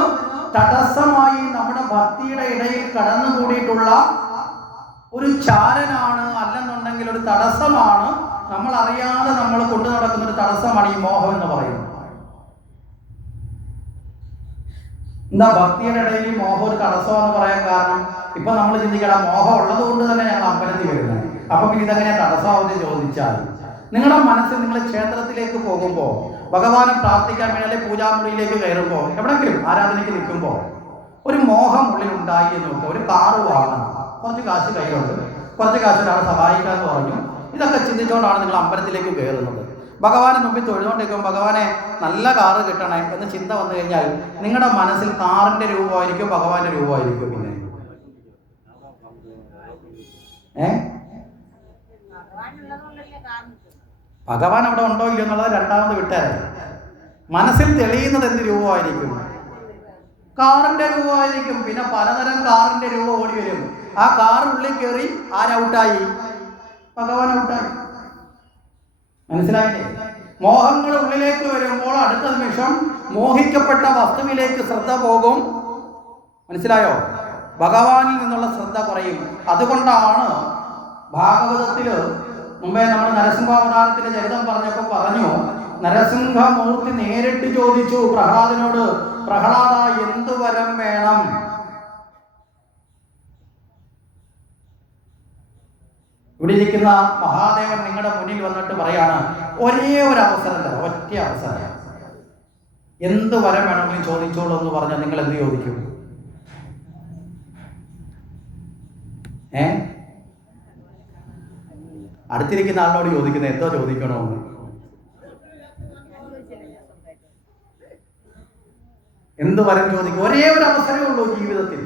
തടസ്സമായി നമ്മുടെ ഭക്തിയുടെ ഇടയിൽ കടന്നുകൂടിയിട്ടുള്ള ഒരു ചാരനാണ്, അല്ലെന്നുണ്ടെങ്കിൽ ഒരു തടസ്സമാണ്, നമ്മൾ അറിയാതെ നമ്മൾ കൊണ്ടു നടക്കുന്ന ഒരു തടസ്സമാണ് ഈ മോഹം എന്ന് പറയുന്നത്. എന്താ ഭക്തിയുടെ ഇടയിൽ മോഹം ഒരു തടസ്സമെന്ന് പറയാൻ കാരണം? ഇപ്പൊ നമ്മൾ ചിന്തിക്കണം, മോഹം ഉള്ളത് കൊണ്ട് തന്നെ ഞങ്ങൾ അമ്പലത്തിൽ വരുന്നത്, അപ്പൊ പിന്നെ ഇതെങ്ങനെ തടസ്സമാവെന്ന് ചോദിച്ചാൽ, നിങ്ങളുടെ മനസ്സിൽ നിങ്ങൾ ക്ഷേത്രത്തിലേക്ക് പോകുമ്പോൾ, ഭഗവാനെ പ്രാർത്ഥിക്കാൻ വേണ്ടി അല്ലെങ്കിൽ പൂജാമുറിയിലേക്ക് കയറുമ്പോൾ, എവിടെങ്കിലും ആരാധനയ്ക്ക് നിൽക്കുമ്പോൾ ഒരു മോഹം ഉള്ളിൽ ഉണ്ടായി എന്ന് നോക്കുക. ഒരു കാറ് വാങ്ങണം, കുറച്ച് കാശ് കയ്യിലുണ്ട്, കുറച്ച് കാശ് ഒരാളെ സഹായിക്കാമെന്ന് പറഞ്ഞു. ഇതൊക്കെ ചിന്തിച്ചുകൊണ്ടാണ് നിങ്ങൾ അമ്പലത്തിലേക്ക് കയറുന്നത്. ഭഗവാനെ മുമ്പിൽ തൊഴുതുകൊണ്ടിരിക്കുമ്പോൾ ഭഗവാനെ നല്ല കാറ് കിട്ടണേ എന്ന് ചിന്ത വന്നു കഴിഞ്ഞാൽ നിങ്ങളുടെ മനസ്സിൽ കാറിന്റെ രൂപമായിരിക്കും, ഭഗവാന്റെ രൂപമായിരിക്കും. പിന്നെ ഭഗവാൻ അവിടെ ഉണ്ടോ ഇല്ലയോ എന്നുള്ളത് രണ്ടാമത് വിട്ടേരെ. മനസ്സിൽ തെളിയുന്നത് എന്ത് രൂപമായിരിക്കും? കാറിന്റെ രൂപമായിരിക്കും. പിന്നെ പലതരം കാറിന്റെ രൂപം ഓടി വരും. ആ കാറിനുള്ളിൽ കയറി ആരൗട്ടായി? ഭഗവാൻ ഔട്ടായി. മനസ്സിലായില്ലേ? മോഹങ്ങൾ ഉള്ളിലേക്ക് വരുമ്പോൾ അടുത്ത നിമിഷം മോഹിക്കപ്പെട്ട വസ്തുവിലേക്ക് ശ്രദ്ധ പോകും. മനസ്സിലായോ? ഭഗവാനിൽ നിന്നുള്ള ശ്രദ്ധ കുറയും. അതുകൊണ്ടാണ് ഭാഗവതത്തില് മുമ്പേ നമ്മൾ നരസിംഹാവതാരത്തിന്റെ ചരിത്രം പറഞ്ഞപ്പോൾ പറഞ്ഞു, നരസിംഹമൂർത്തി നേരിട്ട് ചോദിച്ചു പ്രഹ്ലാദനോട്, പ്രഹ്ലാദ എന്തു വരം വേണം? ഇവിടെ ഇരിക്കുന്ന മഹാദേവൻ നിങ്ങളുടെ മുന്നിൽ വന്നിട്ട് പറയാണ്, ഒരേ ഒരു അവസരം തരാം, ഒറ്റ അവസരം, എന്ത് വരം വേണമെങ്കിലും ചോദിച്ചോളൂ എന്ന് പറഞ്ഞാൽ നിങ്ങൾ എന്ത് ചോദിക്കും? അടുത്തിരിക്കുന്ന ആളിനോട് ചോദിക്കുന്നത് എന്തോ ചോദിക്കണമെന്ന്. എന്ത് വരം ചോദിക്കും? ഒരേ ഒരു അവസരമേ ഉള്ളൂ ജീവിതത്തിൽ,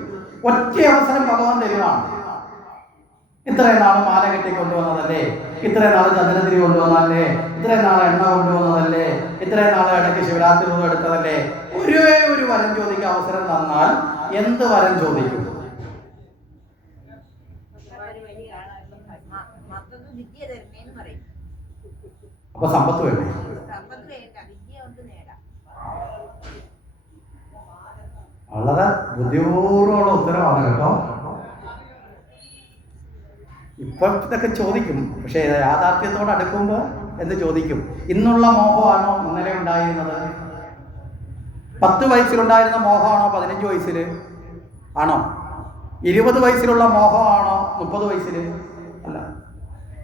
ഒറ്റ അവസരം ഭഗവാൻ തരുവാണ്. ഇത്രയും നാള് മാല കെട്ടി കൊണ്ടുവന്നതല്ലേ, ഇത്രയും നാള് ചന്ദനത്തിരി കൊണ്ടുവന്നതല്ലേ, ഇത്രയും നാളെ എണ്ണ കൊണ്ടുവന്നതല്ലേ, ഇത്രയും നാളെ ഇടയ്ക്ക് ശിവരാത്രി രൂപം എടുത്തതല്ലേ, ഒരേ ഒരു വരം ചോദിക്കാൻ അവസരം തന്നാൽ എന്ത് വരം ചോദിക്കും? അപ്പൊ സമ്പത്ത് വേണ്ടേ? വളരെ ബുദ്ധിപൂർവ്വമുള്ള ഉത്തരവാണ് കേട്ടോ. ഇപ്പോൾ ഇതൊക്കെ ചോദിക്കും, പക്ഷേ യാഥാർത്ഥ്യത്തോട് അടുക്കുമ്പോൾ എന്ത് ചോദിക്കും? ഇന്നുള്ള മോഹമാണോ ഇന്നലെ ഉണ്ടായിരുന്നത്? 10 വയസ്സിലുണ്ടായിരുന്ന മോഹമാണോ 15 വയസ്സിൽ? ആണോ 20 വയസ്സിലുള്ള മോഹമാണോ 30 വയസ്സിൽ? അല്ല.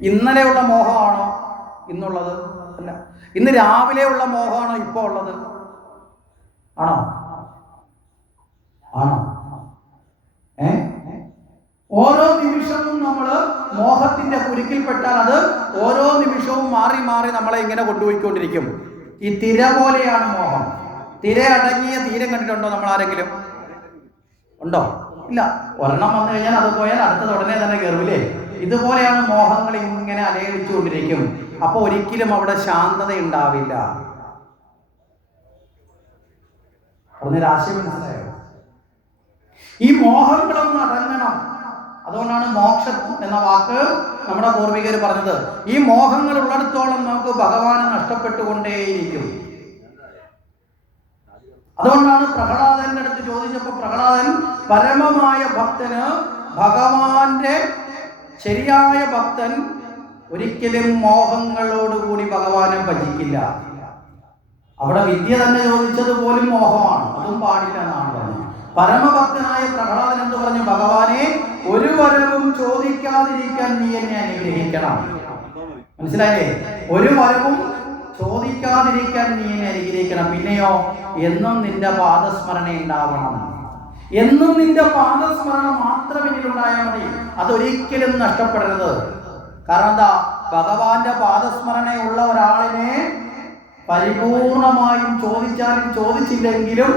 ഇന്നലെയുള്ള മോഹമാണോ ഇന്നുള്ളത്? അല്ല. ഇന്ന് രാവിലെ ഉള്ള മോഹമാണോ ഇപ്പോൾ ഉള്ളത്? ആണോ? ആണോ? ഓരോ നിമിഷവും നമ്മൾ മോഹത്തിന്റെ കുരുക്കിൽപ്പെട്ടാൽ അത് ഓരോ നിമിഷവും മാറി മാറി നമ്മളെ ഇങ്ങനെ കൊണ്ടുപോയിക്കൊണ്ടിരിക്കും. ഈ തിര പോലെയാണ് മോഹം. തിര അടങ്ങിയ തീരം കണ്ടിട്ടുണ്ടോ നമ്മൾ ആരെങ്കിലും? ഉണ്ടോ? ഇല്ല. ഒരെണ്ണം വന്നു കഴിഞ്ഞാൽ അത് പോയാൽ അടുത്തത് ഉടനെ തന്നെ കയറൂലേ? ഇതുപോലെയാണ് മോഹങ്ങൾ ഇങ്ങനെ അലയടിച്ചുകൊണ്ടിരിക്കും. അപ്പൊ ഒരിക്കലും അവിടെ ശാന്തത ഉണ്ടാവില്ല. പറഞ്ഞൊരു ആശയം മനസ്സിലായോ? ഈ മോഹങ്ങളൊന്നും അടങ്ങണം. അതുകൊണ്ടാണ് മോക്ഷം എന്ന വാക്ക് നമ്മുടെ പൂർവികർ പറഞ്ഞത്. ഈ മോഹങ്ങൾ ഉള്ളിടത്തോളം നമുക്ക് ഭഗവാനെ നഷ്ടപ്പെട്ടുകൊണ്ടേയിരിക്കും. അതുകൊണ്ടാണ് പ്രഹ്ലാദന്റെ അടുത്ത് ചോദിച്ചപ്പോൾ പ്രഹ്ലാദൻ പരമമായ ഭക്തന്, ഭഗവാന്റെ ശരിയായ ഭക്തൻ ഒരിക്കലും മോഹങ്ങളോടുകൂടി ഭഗവാനെ ഭജിക്കില്ല. അവിടെ വിദ്യ തന്നെ ചോദിച്ചത് പോലും മോഹമാണ്, അതും പാടില്ല എന്നാണ് പറഞ്ഞത്. പരമഭക്തനായ പ്രഹ്ലാദൻ എന്ത് പറഞ്ഞു? ഭഗവാനെ ഒരു വരവും ചോദിക്കാതിരിക്കാൻ നീ എന്നെ അനുഗ്രഹിക്കണം. മനസ്സിലായില്ലേ? ഒരു വരവും ചോദിക്കാതിരിക്കാൻ നീ എന്നെ അനുഗ്രഹിക്കണം. പിന്നെയോ എന്നും നിന്റെ പാദസ്മരണ ഉണ്ടാവണം. എന്നും നിന്റെ പാദസ്മരണ മാത്രം എന്നിലുണ്ടായാൽ മതി. അതൊരിക്കലും നഷ്ടപ്പെടരുത്. കാരണം എന്താ? ഭഗവാന്റെ പാദസ്മരണയുള്ള ഒരാളിനെ പരിപൂർണമായും ചോദിച്ചാലും ചോദിച്ചില്ലെങ്കിലും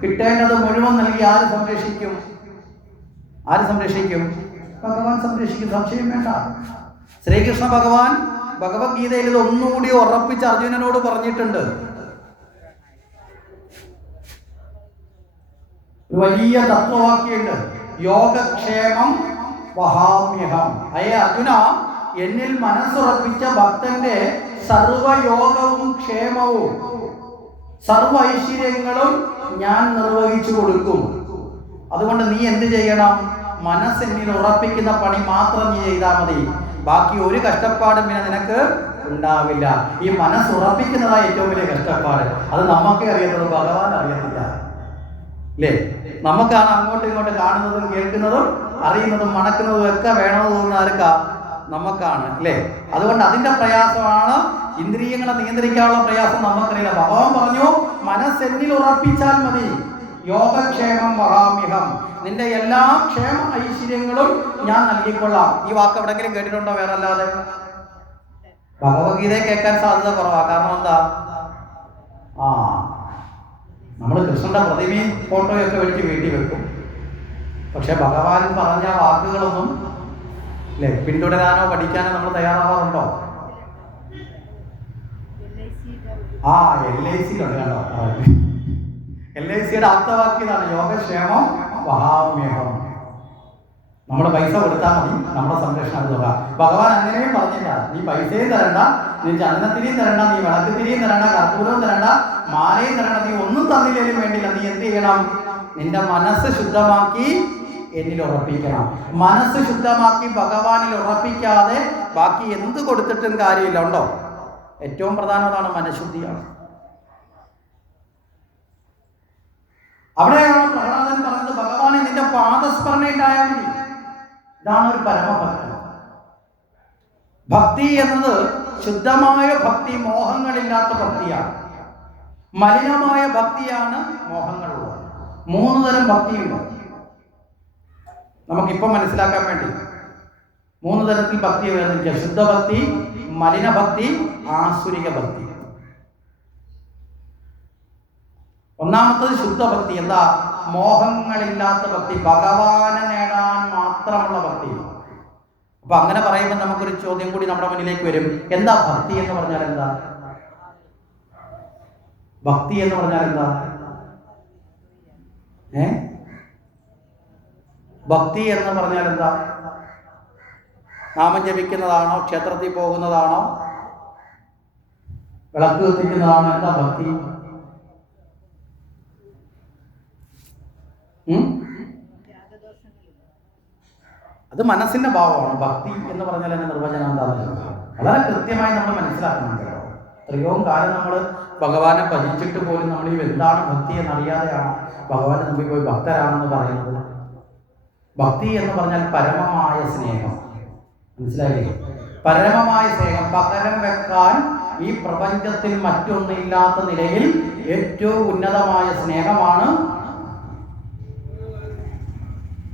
കിട്ടേണ്ടത് മുഴുവൻ നൽകി ആര് സംരക്ഷിക്കും? ആര് സംരക്ഷിക്കും? ഭഗവാൻ സംരക്ഷിക്കും. സംശയം വേണ്ട. ശ്രീകൃഷ്ണ ഭഗവാൻ ഭഗവത്ഗീതയിൽ ഇത് ഒന്നുകൂടി ഉറപ്പിച്ച് അർജുനനോട് പറഞ്ഞിട്ടുണ്ട്. ഒരു വലിയ തത്വവാക്യുണ്ട്, യോഗക്ഷേമം വഹാമ്യഹം. അയ്യേ അർജുന, എന്നിൽ മനസ്സുറപ്പിച്ച ഭക്തന്റെ സർവയോഗവും ക്ഷേമവും സർവ ഐശ്വര്യങ്ങളും ഞാൻ നിർവഹിച്ചു കൊടുക്കും. അതുകൊണ്ട് നീ എന്ത് ചെയ്യണം? മനസ്സെന്നിൽ ഉറപ്പിക്കുന്ന പണി മാത്രം നീ ചെയ്താൽ മതി. ബാക്കി ഒരു കഷ്ടപ്പാടും പിന്നെ നിനക്ക് ഉണ്ടാവില്ല. ഈ മനസ്സുറപ്പിക്കുന്നതാണ് ഏറ്റവും വലിയ കഷ്ടപ്പാട്. അത് നമുക്കേ അറിയത്തുള്ളൂ, ഭഗവാൻ അറിയത്തില്ല. അല്ലേ? നമുക്കാണ് അങ്ങോട്ടും ഇങ്ങോട്ട് കാണുന്നതും കേൾക്കുന്നതും അറിയുന്നതും മണക്കുന്നതും ഒക്കെ വേണമെന്ന് തോന്നുന്ന ആർക്കാ? നമുക്കാണ്. അല്ലേ? അതുകൊണ്ട് അതിന്റെ പ്രയാസമാണ്, ഇന്ദ്രിയങ്ങളെ നിയന്ത്രിക്കാനുള്ള പ്രയാസം നമുക്കറിയില്ല. ഭഗവാൻ പറഞ്ഞു, മനസ്സെന്നിൽ ഉറപ്പിച്ചാൽ മതി. യോഗക്ഷേമം വഹാമ്യഹം, നിന്റെ എല്ലാ ക്ഷേമ ഐശ്വര്യങ്ങളും ഞാൻ നൽകിക്കൊള്ളാം. ഈ വാക്ക് എവിടെങ്കിലും കേട്ടിട്ടുണ്ടോ വേറെ അല്ലാതെ? ഭഗവത്ഗീതയെ കേൾക്കാൻ സാധ്യത കുറവാ. കാരണം എന്താ? നമ്മൾ കൃഷ്ണന്റെ പ്രതിമയും ഫോട്ടോയൊക്കെ വെച്ച് വീട്ടിൽ വെക്കും. പക്ഷെ ഭഗവാൻ പറഞ്ഞ വാക്കുകളൊന്നും അല്ലേ പിന്തുടരാനോ പഠിക്കാനോ നമ്മൾ തയ്യാറാവാറുണ്ടോ? LICയിലുണ്ട് കേട്ടോ. LICയുടെ ആപ്തവാക്യതാണ് യോഗക്ഷേമം വഹാമ്യഹം. നമ്മൾ പൈസ കൊടുത്താൽ മതി, നമ്മുടെ സംരക്ഷണം തുക. ഭഗവാൻ അങ്ങനെയും പറഞ്ഞില്ല. നീ പൈസയും തരണ്ട, നീ ചന്ദനത്തിരിയും തരണ്ട, നീ വിളക്കുതിരിയും തരണ്ട, കർപ്പൂരവും തരണ്ട, മാലയും തരണ്ട. നീ ഒന്നും തന്നില്ലേലും വേണ്ടില്ല. നീ എന്ത് ചെയ്യണം? നിന്റെ മനസ്സ് ശുദ്ധമാക്കി എന്നിൽ ഉറപ്പിക്കണം. മനസ്സ് ശുദ്ധമാക്കി ഭഗവാനിൽ ഉറപ്പിക്കാതെ ബാക്കി എന്ത് കൊടുത്തിട്ടും കാര്യമില്ല. ഉണ്ടോ? ഏറ്റവും പ്രധാനമാണ് മനഃശുദ്ധിയാണ്. അവിടെയാണ് പ്രഹ്ലാദൻ പറഞ്ഞത്, ഭഗവാനെ നിന്റെ പാദസ്മരണ ഉണ്ടായാൽ മതി. ഇതാണ് ഒരു പരമഭക്തി. ഭക്തി എന്നത് ശുദ്ധമായ ഭക്തി, മോഹങ്ങളില്ലാത്ത ഭക്തിയാണ്. മലിനമായ ഭക്തിയാണ് മോഹങ്ങളുള്ളത്. 3 തരം ഭക്തിയുണ്ട്. നമുക്കിപ്പം മനസ്സിലാക്കാൻ വേണ്ടി 3 തരത്തിൽ ഭക്തിയെ വേർതിരിക്കുക: ശുദ്ധഭക്തി, മലിനഭക്തി, ആസുരിക ഭക്തി. ഒന്നാമത്തത് ശുദ്ധഭക്തി. എന്താ? മോഹങ്ങളില്ലാത്ത ഭക്തി, ഭഗവാനെ നേടാൻ മാത്രമുള്ള ഭക്തി. അപ്പൊ അങ്ങനെ പറയുമ്പോൾ നമുക്കൊരു ചോദ്യം കൂടി നമ്മുടെ മുന്നിലേക്ക് വരും. എന്താ ഭക്തി എന്ന് പറഞ്ഞാൽ? എന്താ ഭക്തി എന്ന് പറഞ്ഞാൽ? എന്താ ഭക്തി എന്ന് പറഞ്ഞാൽ എന്താ? നാമം ജപിക്കുന്നതാണോ? ക്ഷേത്രത്തിൽ പോകുന്നതാണോ? വിളക്ക് കത്തിക്കുന്നതാണോ? എന്താ ഭക്തി? അത് മനസ്സിന്റെ ഭാവമാണ്. ഭക്തി എന്ന് പറഞ്ഞാൽ അതിന്റെ നിർവചനം എന്താണെന്ന് വളരെ കൃത്യമായി നമ്മൾ മനസ്സിലാക്കുന്നുണ്ട്. എത്രയോ കാലം നമ്മൾ ഭഗവാനെ ഭജിച്ചിട്ട് പോലും നമ്മൾ ഈ എന്താണ് ഭക്തി എന്നറിയാതെയാണ് ഭഗവാന്റെ മുമ്പിൽ പോയി ഭക്തരാണെന്ന് പറയുന്നത്. ഭക്തി എന്ന് പറഞ്ഞാൽ പരമമായ സ്നേഹം. മനസ്സിലായില്ലേ? പരമമായ സ്നേഹം. പകരം വെക്കാൻ ഈ പ്രപഞ്ചത്തിൽ മറ്റൊന്നില്ലാത്ത നിലയിൽ ഏറ്റവും ഉന്നതമായ സ്നേഹമാണ്.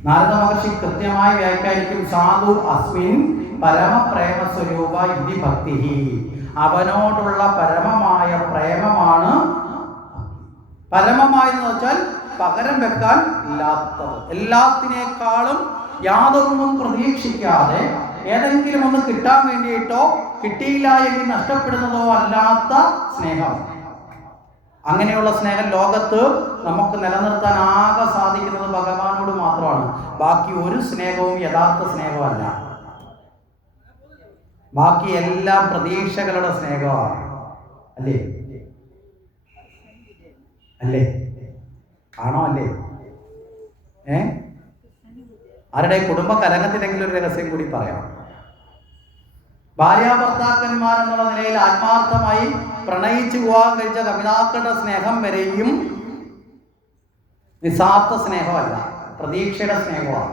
നാരദ മഹർഷി കൃത്യമായി വ്യാഖ്യാനിക്കും, സാധു അസ്മിൻ പരമപ്രേമ സ്വരൂപ ഇതി ഭക്തി. അവനോടുള്ള പരമമായ പ്രേമമാണ്. പരമമായെന്ന് വെച്ചാൽ പകരം വെക്കാൻ ഇല്ലാത്തത്, എല്ലാത്തിനേക്കാളും യാതൊന്നും പ്രതീക്ഷിക്കാതെ ഏതെങ്കിലും ഒന്ന് കിട്ടാൻ വേണ്ടിയിട്ടോ കിട്ടിയില്ല എങ്കിൽ നഷ്ടപ്പെടുന്നതോ അല്ലാത്ത സ്നേഹം. അങ്ങനെയുള്ള സ്നേഹം ലോകത്ത് നമുക്ക് നിലനിർത്താൻ ആകെ സാധിക്കുന്നത് ഭഗവാനോട് മാത്രമാണ്. ബാക്കി ഒരു സ്നേഹവും യഥാർത്ഥ സ്നേഹമല്ല. ബാക്കി എല്ലാം പ്രതീക്ഷകളുടെ സ്നേഹമാണ്. അല്ലേ? അല്ലേ? ആണോ? അല്ലേ? ആരുടെ കുടുംബ കലഹത്തിലെങ്കിലും ഒരു രഹസ്യം കൂടി പറയാം. ഭാര്യാഭർത്താക്കന്മാർ എന്നുള്ള നിലയിൽ ആത്മാർത്ഥമായി പ്രണയിച്ച് വിവാഹം കഴിച്ച കപിതാക്കളുടെ സ്നേഹം വരെയും നിസ്വാർത്ഥ സ്നേഹമല്ല, പ്രതീക്ഷയുടെ സ്നേഹമാണ്.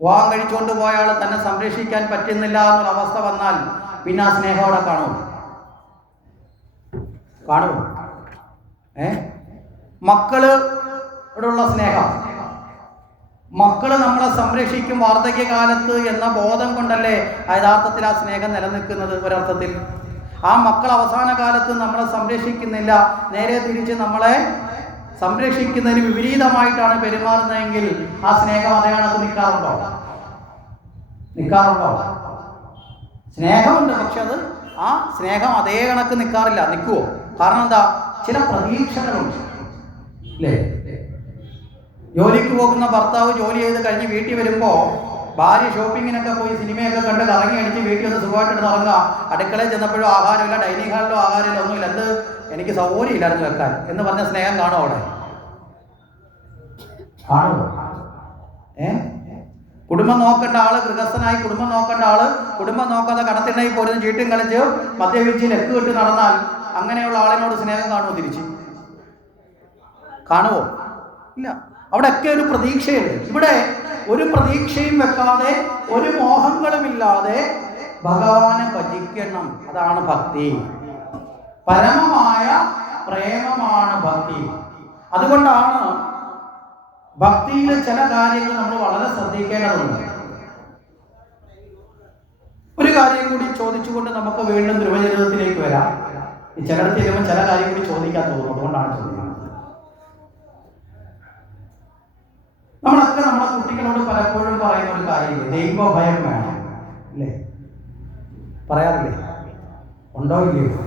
വിവാഹം കഴിച്ചുകൊണ്ട് പോയ ആൾ തന്നെ സംരക്ഷിക്കാൻ പറ്റുന്നില്ല എന്നൊരവസ്ഥ വന്നാൽ പിന്നെ ആ സ്നേഹം അവിടെ കാണുമോ? മക്കളോടുള്ള സ്നേഹം, മക്കള് നമ്മളെ സംരക്ഷിക്കും വാർദ്ധക്യകാലത്ത് എന്ന ബോധം കൊണ്ടല്ലേ യഥാർത്ഥത്തിൽ ആ സ്നേഹം നിലനിൽക്കുന്നത്. ഒരർത്ഥത്തിൽ ആ മക്കൾ അവസാന കാലത്ത് നമ്മളെ സംരക്ഷിക്കുന്നില്ല, നേരെ തിരിച്ച് നമ്മളെ സംരക്ഷിക്കുന്നതിന് വിപരീതമായിട്ടാണ് പെരുമാറുന്നതെങ്കിൽ ആ സ്നേഹം അതേ കണക്ക് നിൽക്കാറുണ്ടോ? സ്നേഹമുണ്ട്, പക്ഷെ അത് ആ സ്നേഹം അതേ കണക്ക് നിൽക്കാറില്ല. നിൽക്കുവോ? കാരണം എന്താ? ചില പ്രതീക്ഷകളുണ്ട്. അല്ലേ? ജോലിക്ക് പോകുന്ന ഭർത്താവ് ജോലി ചെയ്ത് കഴിഞ്ഞ് വീട്ടിൽ വരുമ്പോൾ ഭാര്യ ഷോപ്പിങ്ങിനൊക്കെ പോയി സിനിമയൊക്കെ കണ്ട് കറങ്ങി അടിച്ച് വീട്ടിൽ ഒന്ന് സുഖമായിട്ട് ഇറങ്ങുക. അടുക്കളയിൽ ചെന്നപ്പോഴും ആഹാരമില്ല, ഡൈനിങ് ഹാളിലോ ആഹാരമില്ല, ഒന്നുമില്ല. എന്ത് എനിക്ക് സൗകര്യമില്ലായിരുന്നു വെക്കാൻ എന്ന് പറഞ്ഞ സ്നേഹം കാണുമോ അവിടെ? കുടുംബം നോക്കേണ്ട ആള്, ഗൃഹസ്ഥനായി കുടുംബം നോക്കേണ്ട ആള് കുടുംബം നോക്കാതെ കടത്തിണ്ണയിൽ പോലും ചീട്ടും കളിച്ച് മദ്യപിച്ച് ലെക്ക് കെട്ട് നടന്നാൽ അങ്ങനെയുള്ള ആളിനോട് സ്നേഹം കാണുമോ? തിരിച്ച് കാണുമോ? ഇല്ല. അവിടെയൊക്കെ ഒരു പ്രതീക്ഷയുണ്ട്. ഇവിടെ ഒരു പ്രതീക്ഷയും വെക്കാതെ ഒരു മോഹങ്ങളുമില്ലാതെ ഭഗവാനെ ഭജിക്കണം. അതാണ് ഭക്തി. പരമമായ പ്രേമമാണ് ഭക്തി. അതുകൊണ്ടാണ് ഭക്തിയിലെ ചില കാര്യങ്ങൾ നമ്മൾ വളരെ ശ്രദ്ധിക്കേണ്ടതുണ്ട്. ഒരു കാര്യം കൂടി ചോദിച്ചുകൊണ്ട് നമുക്ക് വീണ്ടും ധ്രുവചരിതത്തിലേക്ക് വരാം. ഈ ചിലടത്ത് ചെല്ലുമ്പോൾ ചില കാര്യം കൂടി ചോദിക്കാൻ തോന്നും, അതുകൊണ്ടാണ് ചോദിക്കുന്നത്. നമ്മളൊക്കെ നമ്മുടെ കുട്ടികളോട് പലപ്പോഴും പറയുന്ന ഒരു കാര്യമില്ല, ദൈവഭയം വേണം. അല്ലേ? പറയാറില്ലേ? ഉണ്ടോ ഇല്ലയോ?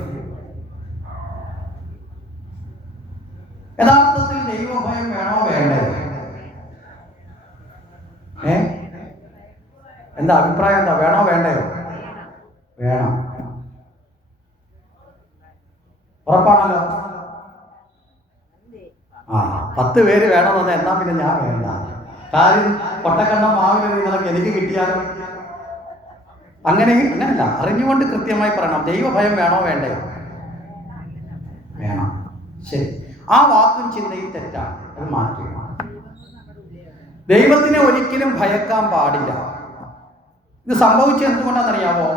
യഥാർത്ഥത്തിൽ ദൈവഭയം വേണോ വേണ്ടേ? എന്താ അഭിപ്രായം? എന്താ, വേണോ വേണ്ടയോ? വേണം. ഉറപ്പാണല്ലോ. 10 പേര് വേണമെന്ന്, എന്നാ പിന്നെ ഞാൻ വേണ്ട. കാര്യം പൊട്ടക്കണ്ണം മാവിനൊക്കെ എനിക്ക് കിട്ടിയാലോ? അങ്ങനെയല്ല, അറിഞ്ഞുകൊണ്ട് കൃത്യമായി പറയണം. ദൈവഭയം വേണോ വേണ്ടയോ? വേണം. ശരി, ആ വാക്കും ചിന്തയും തെറ്റാണ്, അത് മാറ്റുക. ദൈവത്തിനെ ഒരിക്കലും ഭയക്കാൻ പാടില്ല. ഇത് സംഭവിച്ചത് എന്തുകൊണ്ടാണെന്നറിയാമോ?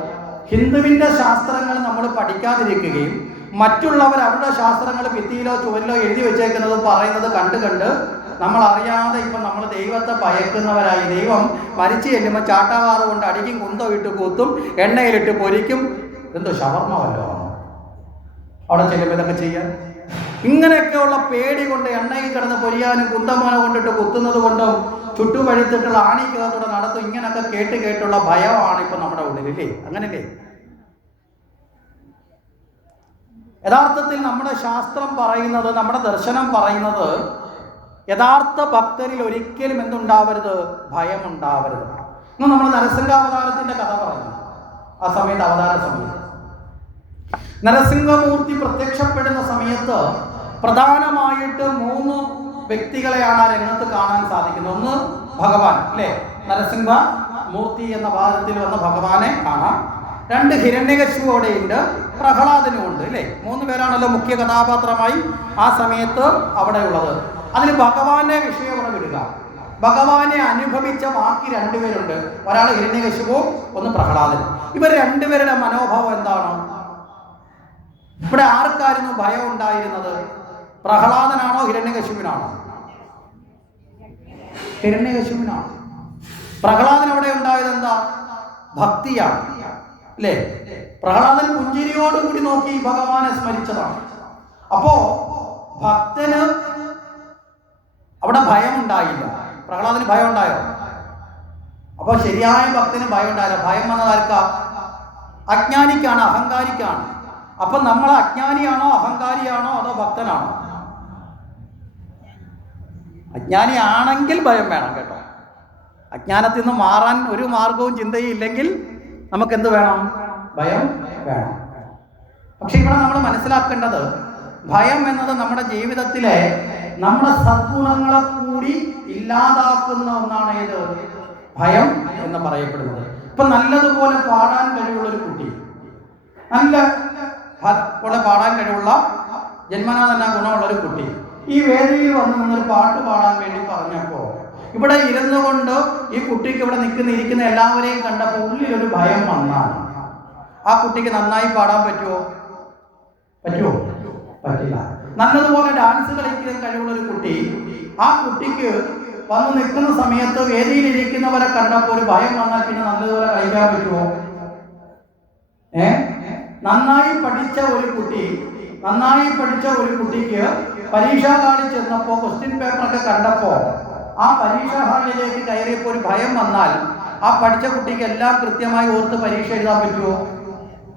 ഹിന്ദുവിന്റെ ശാസ്ത്രങ്ങൾ നമ്മൾ പഠിക്കാതിരിക്കുകയും മറ്റുള്ളവർ അവരുടെ ശാസ്ത്രങ്ങൾ ഭിത്തിയിലോ ചുവരിലോ എഴുതി വെച്ചേക്കുന്നത് പറയുന്നത് കണ്ട് നമ്മൾ അറിയാതെ ഇപ്പം നമ്മൾ ദൈവത്തെ ഭയക്കുന്നവരായി. ദൈവം മരിച്ചു ചെല്ലുമ്പോൾ ചാട്ടാവാറ് കൊണ്ട് അടിക്കും, കുന്തം ഇട്ട് കുത്തും, എണ്ണയിലിട്ട് പൊരിക്കും. എന്തോ ഷവർമ്മ വല്ലോ അവിടെ ചെല്ലുമ്പോൾ ഇതൊക്കെ ചെയ്യാൻ. ഇങ്ങനെയൊക്കെയുള്ള പേടി കൊണ്ട് എണ്ണയിൽ കിടന്ന് പൊരിയാനും കുന്തമാല കൊണ്ടിട്ട് കുത്തുന്നത് കൊണ്ടും ചുട്ടുപഴുത്തിട്ടുള്ള ആണിക്കകത്തൂടെ നടത്തും. ഇങ്ങനെയൊക്കെ കേട്ടുള്ള ഭയമാണ് ഇപ്പം നമ്മുടെ ഉള്ളിലില്ലേ? അങ്ങനല്ലേ? യഥാർത്ഥത്തിൽ നമ്മുടെ ശാസ്ത്രം പറയുന്നത്, നമ്മുടെ ദർശനം പറയുന്നത്, യഥാർത്ഥ ഭക്തരിൽ ഒരിക്കലും എന്തുണ്ടാവരുത്? ഭയമുണ്ടാവരുത്. ഇന്ന് നമ്മൾ നരസിംഹാവതാരത്തിന്റെ കഥ പറഞ്ഞു. ആ സമയത്ത്, അവതാര സമയത്ത് നരസിംഹമൂർത്തി പ്രത്യക്ഷപ്പെടുന്ന സമയത്ത് പ്രധാനമായിട്ട് 3 വ്യക്തികളെയാണ് ആ രംഗത്ത് കാണാൻ സാധിക്കുന്നത്. ഒന്ന് ഭഗവാൻ, അല്ലേ? നരസിംഹമൂർത്തി എന്ന ഭാഗത്തിൽ വന്ന ഭഗവാനെ കാണാം. 2 ഹിരണ്യകശിപുവിടെയുണ്ട്, പ്രഹ്ലാദനും ഉണ്ട്, അല്ലേ? 3 പേരാണല്ലോ മുഖ്യ കഥാപാത്രമായി ആ സമയത്ത് അവിടെ ഉള്ളത്. അതിൽ ഭഗവാന്റെ വിഷയം ഇവിടെ വിടുക. ഭഗവാനെ അനുഭവിച്ച ബാക്കി 2 പേരുണ്ട്. ഒരാൾ ഹിരണ്യകശിപുവും ഒന്ന് പ്രഹ്ലാദനും. ഇവർ 2 പേരുടെ മനോഭാവം എന്താണ്? ഇവിടെ ആർക്കായിരുന്നു ഭയം ഉണ്ടായിരുന്നത്? പ്രഹ്ലാദനാണോ ഹിരണ്യകശിപുവിനാണോ? ഹിരണ്യകശിപുവിനാണ്. പ്രഹ്ലാദൻ അവിടെ ഉണ്ടായത് എന്താ? ഭക്തിയാണ്, അല്ലേ? പ്രഹ്ലാദൻ പുഞ്ചിരിയോടുകൂടി നോക്കി ഭഗവാനെ സ്മരിച്ചതാണ്. അപ്പോ ഭക്തന് അവിടെ ഭയം ഉണ്ടായില്ല. പ്രഹ്ലാദന് ഭയം ഉണ്ടായോ? അപ്പൊ ശരിയായ ഭക്തന് ഭയം ഉണ്ടായില്ല. ഭയം വന്നത് ആർക്കാ? അജ്ഞാനിക്കാണ്, അഹങ്കാരിക്കാണ്. അപ്പം നമ്മൾ അജ്ഞാനിയാണോ അഹങ്കാരിയാണോ അതോ ഭക്തനാണോ? അജ്ഞാനിയാണെങ്കിൽ ഭയം വേണം കേട്ടോ. അജ്ഞാനത്തിൽ നിന്ന് മാറാൻ ഒരു മാർഗവും ചിന്തയും ഇല്ലെങ്കിൽ നമുക്കെന്ത് വേണം? ഭയം വേണം. പക്ഷെ ഇവിടെ നമ്മൾ മനസ്സിലാക്കേണ്ടത്, ഭയം എന്നത് നമ്മുടെ ജീവിതത്തിലെ നമ്മുടെ സദ്ഗുണങ്ങളെ കൂടി ഇല്ലാതാക്കുന്ന ഒന്നാണ്. ഏത്? ഭയം എന്ന് പറയപ്പെടുന്നത്. ഇപ്പൊ നല്ലതുപോലെ പാടാൻ കഴിവുള്ള ഒരു കുട്ടി, നല്ല പോലെ പാടാൻ കഴിവുള്ള ജന്മനാ തന്നെ ഗുണമുള്ള ഒരു കുട്ടി ഈ വേദിയിൽ വന്ന് നിന്നൊരു പാട്ട് പാടാൻ വേണ്ടി പറഞ്ഞപ്പോ ഇവിടെ ഇരുന്നു കൊണ്ട് ഈ കുട്ടിക്ക് ഇവിടെ ഇരിക്കുന്ന എല്ലാവരെയും കണ്ടപ്പോൾ ഉള്ളിലൊരു ഭയം വന്നാൽ ആ കുട്ടിക്ക് നന്നായി പാടാൻ പറ്റുമോ? പറ്റില്ല. നല്ലതുപോലെ ഡാൻസ് കളിക്കുന്ന കഴിവുള്ള ഒരു കുട്ടി, ആ കുട്ടിക്ക് വന്ന് നിൽക്കുന്ന സമയത്ത് വേദിയിൽ ഇരിക്കുന്നവരെ കണ്ടപ്പോൾ ഒരു ഭയം വന്നാൽ പിന്നെ നല്ലതുപോലെ കളിക്കാൻ പറ്റുമോ? നന്നായി പഠിച്ച ഒരു കുട്ടിക്ക് പരീക്ഷാ ഹാളിൽ ചെന്നപ്പോൾ ക്വസ്റ്റ്യൻ പേപ്പറൊക്കെ കണ്ടപ്പോൾ ആ പരീക്ഷാ ഹാളിലേക്ക് കയറിയപ്പോൾ ഒരു ഭയം വന്നാൽ ആ പഠിച്ച കുട്ടിക്ക് എല്ലാം കൃത്യമായി ഓർത്ത് പരീക്ഷ എഴുതാൻ പറ്റുമോ?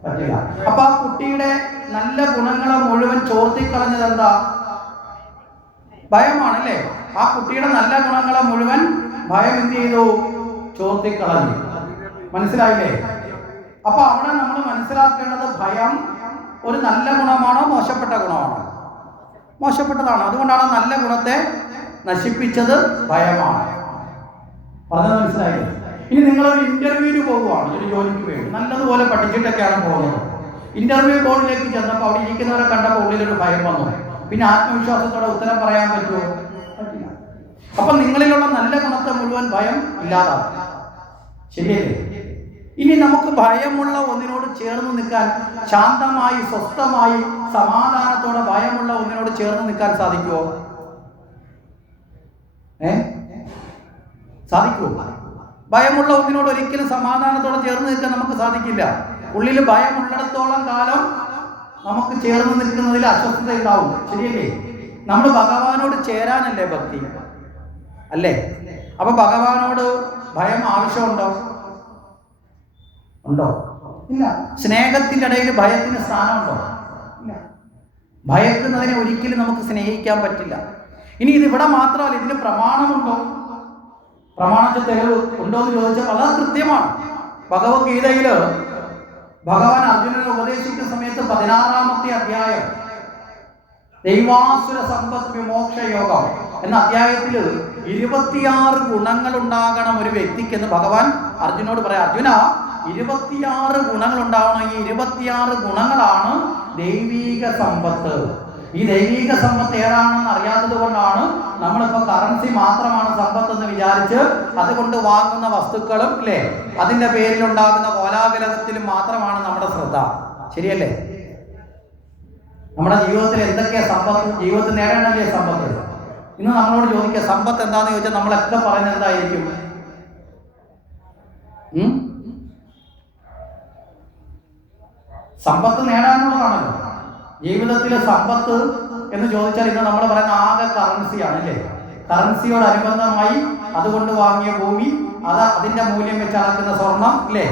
പറ്റില്ല. അപ്പൊ ആ കുട്ടിയുടെ നല്ല ഗുണങ്ങളെ മുഴുവൻ ചോർത്തിക്കളഞ്ഞത് എന്താ? ഭയമാണല്ലേ. ആ കുട്ടിയുടെ നല്ല ഗുണങ്ങളെ മുഴുവൻ ഭയം എന്ത് ചെയ്തു? ചോർത്തിക്കളഞ്ഞു. മനസ്സിലായില്ലേ? അപ്പൊ അവിടെ നമ്മൾ മനസ്സിലാക്കേണ്ടത്, ഭയം ഒരു നല്ല ഗുണമാണോ മോശപ്പെട്ട ഗുണമാണോ? മോശപ്പെട്ടതാണ്. അതുകൊണ്ടാണ് നല്ല ഗുണത്തെ നശിപ്പിച്ചത് ഭയമാണ്. പറഞ്ഞത് മനസ്സിലായില്ലേ? ഇനി നിങ്ങളൊരു ഇന്റർവ്യൂവിന് പോകുവാണ്, ഒരു ജോലിക്ക് വേണ്ടി നല്ലതുപോലെ പഠിച്ചിട്ടൊക്കെയാണ് പോകുന്നത്. ഇന്റർവ്യൂ ബോർഡിലേക്ക് ചെന്നപ്പോൾ അവിടെ ഇരിക്കുന്നവരെ കണ്ടപ്പോൾ ഉള്ളിലൊരു ഭയം വന്നു. പിന്നെ ആത്മവിശ്വാസത്തോടെ ഉത്തരം പറയാൻ പറ്റുമോ? പറ്റില്ല. അപ്പൊ നിങ്ങളിലുള്ള നല്ല ഗുണത്തെ മുഴുവൻ ഭയം ഇല്ലാതാവും. ശരിയല്ലേ? ഇനി നമുക്ക് ഭയമുള്ള ഒന്നിനോട് ചേർന്ന് നിൽക്കാൻ, ശാന്തമായി സ്വസ്ഥമായി സമാധാനത്തോടെ ഭയമുള്ള ഒന്നിനോട് ചേർന്ന് നിൽക്കാൻ സാധിക്കുമോ? സാധിക്കുമോ? ഭയമുള്ള ഒന്നിനോട് ഒരിക്കലും സമാധാനത്തോടെ ചേർന്ന് നിൽക്കാൻ നമുക്ക് സാധിക്കില്ല. ഉള്ളിൽ ഭയമുള്ളിടത്തോളം കാലം നമുക്ക് ചേർന്ന് നിൽക്കുന്നതിൽ അസ്വസ്ഥത ഉണ്ടാവും. ശരിയല്ലേ? നമ്മൾ ഭഗവാനോട് ചേരാനല്ലേ ഭക്തി, അല്ലേ? അപ്പൊ ഭഗവാനോട് ഭയം ആവശ്യമുണ്ടോ? ഇല്ല. സ്നേഹത്തിന്റെ ഇടയിൽ ഭയത്തിന് സ്ഥാനമുണ്ടോ? ഇല്ല. ഭയക്കുന്നതിനെ ഒരിക്കലും നമുക്ക് സ്നേഹിക്കാൻ പറ്റില്ല. ഇനി ഇതിവിടെ മാത്രമല്ല, ഇതിന് പ്രമാണമുണ്ടോ? പ്രമാണത്തിൽ തെളിവ് ഉണ്ടോ എന്ന് ചോദിച്ചാൽ വളരെ കൃത്യമാണ്. ഭഗവത്ഗീതയില് ഭഗവാൻ അർജുനനെ ഉപദേശിക്കുന്ന സമയത്ത് 16-ാമത്തെ അധ്യായം ദൈവാസുര സമ്പത്ത് വിമോക്ഷ യോഗം എന്ന അധ്യായത്തിൽ 26 ഗുണങ്ങൾ ഉണ്ടാകണം ഒരു വ്യക്തിക്കെന്ന് ഭഗവാൻ അർജുനോട് പറയാം. അർജുന, 26 ഗുണങ്ങൾ ഉണ്ടാവണം. ഈ 26 ഗുണങ്ങളാണ് ദൈവീക സമ്പത്ത്. ഈ ദൈവീക സമ്പത്ത് ഏതാണെന്ന് അറിയാത്തത് കൊണ്ടാണ് നമ്മളിപ്പോൾ കറൻസി മാത്രമാണ് സമ്പത്ത് എന്ന് വിചാരിച്ച് അതുകൊണ്ട് വാങ്ങുന്ന വസ്തുക്കളും അല്ലേ അതിൻ്റെ പേരിലുണ്ടാകുന്ന കോലാഹലത്തിലും മാത്രമാണ് നമ്മുടെ ശ്രദ്ധ. ശരിയല്ലേ? നമ്മുടെ ജീവിതത്തിൽ എന്തൊക്കെയാ സമ്പത്ത്? ജീവിതത്തിൽ നേടേണ്ടല്ലേ സമ്പത്ത്? ഇന്ന് നമ്മളോട് ചോദിക്കുക സമ്പത്ത് എന്താന്ന് ചോദിച്ചാൽ നമ്മളൊക്കെ പറയുന്നത് എന്തായിരിക്കും? സമ്പത്ത് നേടാനുള്ളതാണല്ലോ. ജീവിതത്തിലെ സമ്പത്ത് എന്ന് ചോദിച്ചാൽ ഇന്ന് നമ്മൾ പറയുന്ന ആകെ കറൻസിയാണ് അല്ലേ? കറൻസിയോടനുബന്ധമായി അതുകൊണ്ട് വാങ്ങിയ ഭൂമി, അതിന്റെ മൂല്യം വെച്ച് അളക്കുന്ന സ്വർണം അല്ലേ,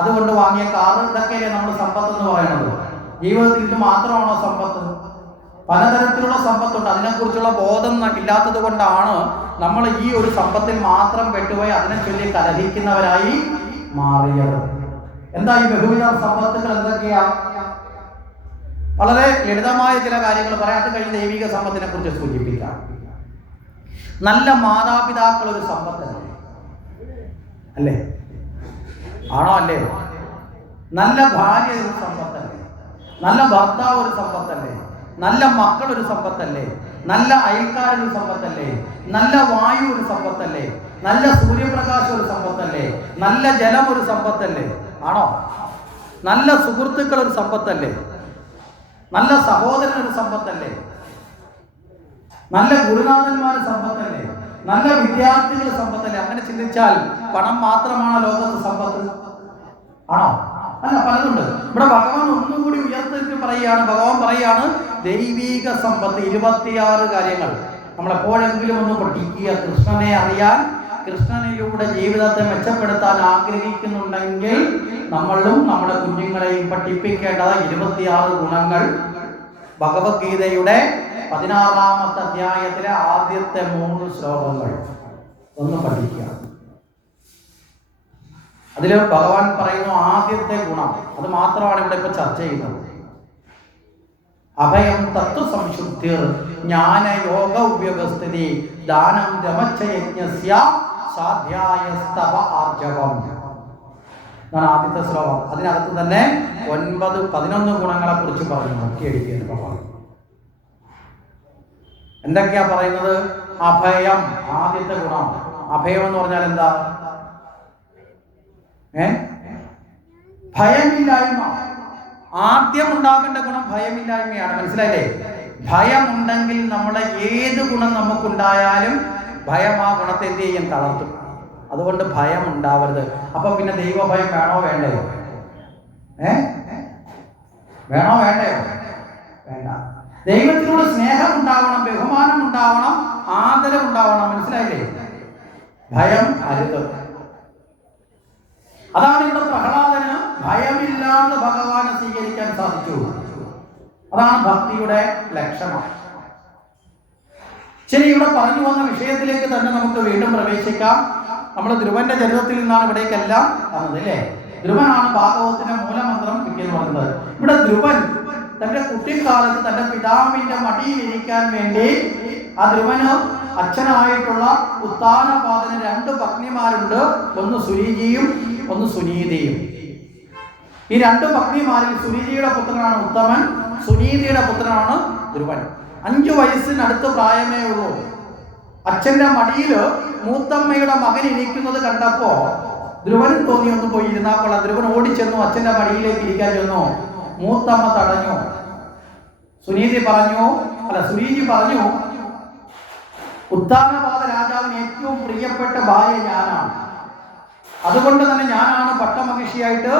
അതുകൊണ്ട് വാങ്ങിയ കാറ്, ഇതൊക്കെയല്ലേ നമ്മൾ സമ്പത്ത് എന്ന് പറയുന്നത്. ജീവിതത്തിൽ ഇത് മാത്രമാണോ സമ്പത്ത്? പലതരത്തിലുള്ള സമ്പത്തുണ്ട്. അതിനെക്കുറിച്ചുള്ള ബോധം ഇല്ലാത്തത് കൊണ്ടാണ് നമ്മൾ ഈ ഒരു സമ്പത്തിൽ മാത്രം പെട്ടുപോയി അതിനെ ചൊല്ലി കലഹിക്കുന്നവരായി മാറിയത്. എന്താ ഈ ബഹുവിധ സമ്പത്തുകൾ എന്തൊക്കെയാ? വളരെ ലളിതമായ ചില കാര്യങ്ങൾ പറയാൻ കഴിഞ്ഞ ദൈവിക സമ്പത്തിനെ കുറിച്ച് സൂചിപ്പിക്കാം. നല്ല മാതാപിതാക്കൾ ഒരു സമ്പത്തല്ലേ? അല്ലേ? ആണോ? അല്ലേ? നല്ല ഭാര്യ ഒരു സമ്പത്തല്ലേ? നല്ല ഭർത്താവ് ഒരു സമ്പത്തല്ലേ? നല്ല മക്കൾ ഒരു സമ്പത്തല്ലേ? നല്ല അയൽക്കാരൊരു സമ്പത്തല്ലേ? നല്ല വായു ഒരു സമ്പത്തല്ലേ? നല്ല സൂര്യപ്രകാശം ഒരു സമ്പത്തല്ലേ? നല്ല ജലം ഒരു സമ്പത്തല്ലേ? ആണോ? നല്ല സുഹൃത്തുക്കൾ ഒരു സമ്പത്തല്ലേ? നല്ല സഹോദരൻ ഒരു സമ്പത്തല്ലേ? നല്ല ഗുരുനാഥന്മാർ സമ്പത്തല്ലേ? നല്ല വിദ്യാർത്ഥികൾ സമ്പത്തല്ലേ? അങ്ങനെ ചിന്തിച്ചാൽ പണം മാത്രമാണ് ലോകത്ത് സമ്പത്ത്? ആണോ? അല്ല, പലതുണ്ട്. ഇവിടെ ഭഗവാൻ ഒന്നുകൂടി ഉയർത്തി പറയുകയാണ്. ഭഗവാൻ പറയുകയാണ് ദൈവീക സമ്പത്ത് 26 കാര്യങ്ങൾ. നമ്മളെപ്പോഴെങ്കിലും ഒന്ന് പഠിക്കുക. കൃഷ്ണനെ അറിയാൻ, കൃഷ്ണനിലൂടെ ജീവിതത്തെ മെച്ചപ്പെടുത്താൻ ആഗ്രഹിക്കുന്നുണ്ടെങ്കിൽ നമ്മളും നമ്മുടെ കുഞ്ഞുങ്ങളെയും പഠിപ്പിക്കേണ്ടത് 26 ഗുണങ്ങൾ ഭഗവത്ഗീതയുടെ 16-ാമത്തെ അധ്യായത്തിലെ ആദ്യത്തെ 3 ശ്ലോകങ്ങൾ ഒന്ന് പഠിക്കുക. അതിൽ ഭഗവാൻ പറയുന്നു ആദ്യത്തെ ഗുണം, അത് മാത്രമാണ് ഇവിടെ ഇപ്പൊ ചർച്ച ചെയ്യുന്നത്. അഭയം തത്വസംശുദ്ധിർ ജ്ഞാനയോഗ വ്യവസ്ഥിതി ദാനം രമച്ചയജ്ഞസ്യ സ്വാധ്യായസ്തപ ആർജവം എന്നാണ് ആദ്യത്തെ ശ്ലോകം. അതിനകത്ത് തന്നെ 9-11 ഗുണങ്ങളെ കുറിച്ച് പറഞ്ഞു. നോക്കിയടിക്കുക. എന്തൊക്കെയാ പറയുന്നത്? അഭയം ആദ്യത്തെ ഗുണം. അഭയം എന്ന് പറഞ്ഞാൽ എന്താ? ഭയമില്ലായ്മ. ആദ്യം ഉണ്ടാകേണ്ട ഗുണം ഭയമില്ലായ്മയാണ്. മനസ്സിലായില്ലേ? ഭയമുണ്ടെങ്കിൽ നമ്മളെ ഏത് ഗുണം നമുക്കുണ്ടായാലും ഭയം ആ ഗുണത്തെ എന്ത് ചെയ്യും? തളർത്തും. അതുകൊണ്ട് ഭയം ഉണ്ടാവരുത്. അപ്പൊ പിന്നെ ദൈവഭയം വേണോ വേണ്ടയോ? വേണോ വേണ്ടയോ? വേണ്ട. ദൈവത്തിനോട് സ്നേഹം ഉണ്ടാവണം, ബഹുമാനം ഉണ്ടാവണം, ആദരം ഉണ്ടാവണം. മനസ്സിലായില്ലേ? ഭയം അരുത്. അതാണ് ഇവിടെ പ്രഹ്ലാദന് ഭയമില്ലാതെ ഭഗവാനെ സ്വീകരിക്കാൻ സാധിച്ചു. അതാണ് ഭക്തിയുടെ ലക്ഷണം. ശരി, ഇവിടെ പറഞ്ഞു വന്ന വിഷയത്തിലേക്ക് തന്നെ നമുക്ക് വീണ്ടും പ്രവേശിക്കാം. നമ്മൾ ധ്രുവന്റെ ചരിത്രത്തിൽ നിന്നാണ് ഇവിടേക്കെല്ലാം വന്നത് അല്ലേ? ധ്രുവനാണ് ഭാഗവതത്തിന്റെ മൂലമന്ത്രം എന്ന് പറയുന്നത്. ഇവിടെ ധ്രുവൻ തന്റെ കുട്ടിക്കാലത്ത് തന്റെ പിതാവിന്റെ മടിയിൽ ഇരിക്കാൻ വേണ്ടി ആ ധ്രുവന് അച്ഛനായിട്ടുള്ള ഉത്താനപാദന് 2 പത്നിമാരുണ്ട്. ഒന്ന് സുരീജിയും ഒന്ന് സുനീതിയും. ഈ 2 പത്നിമാരിൽ സുനീതിയുടെ പുത്രനാണ് ഉത്തമൻ, സുനീതിയുടെ പുത്രനാണ് ധ്രുവൻ. 5 വയസ്സിനടുത്ത് പ്രായമേ ഉള്ളൂ. അച്ഛന്റെ മടിയില് മൂത്തമ്മയുടെ മകൻ ഇരിക്കുന്നത് കണ്ടപ്പോ ധ്രുവനും തോന്നി ഒന്ന് പോയി ഇരുന്നാൽ കൊള്ളാം. ധ്രുവൻ ഓടിച്ചെന്നു, അച്ഛന്റെ മടിയിലേക്ക് ഇരിക്കാൻ ചെന്നു. മൂത്തമ്മ തടഞ്ഞു. സുനീതി പറഞ്ഞു, ഉത്താനപാദ രാജാവിന് ഏറ്റവും പ്രിയപ്പെട്ട ഭാര്യ ഞാനാണ്. അതുകൊണ്ട് തന്നെ ഞാനാണ് പട്ടമഹിഷിയായിട്ട്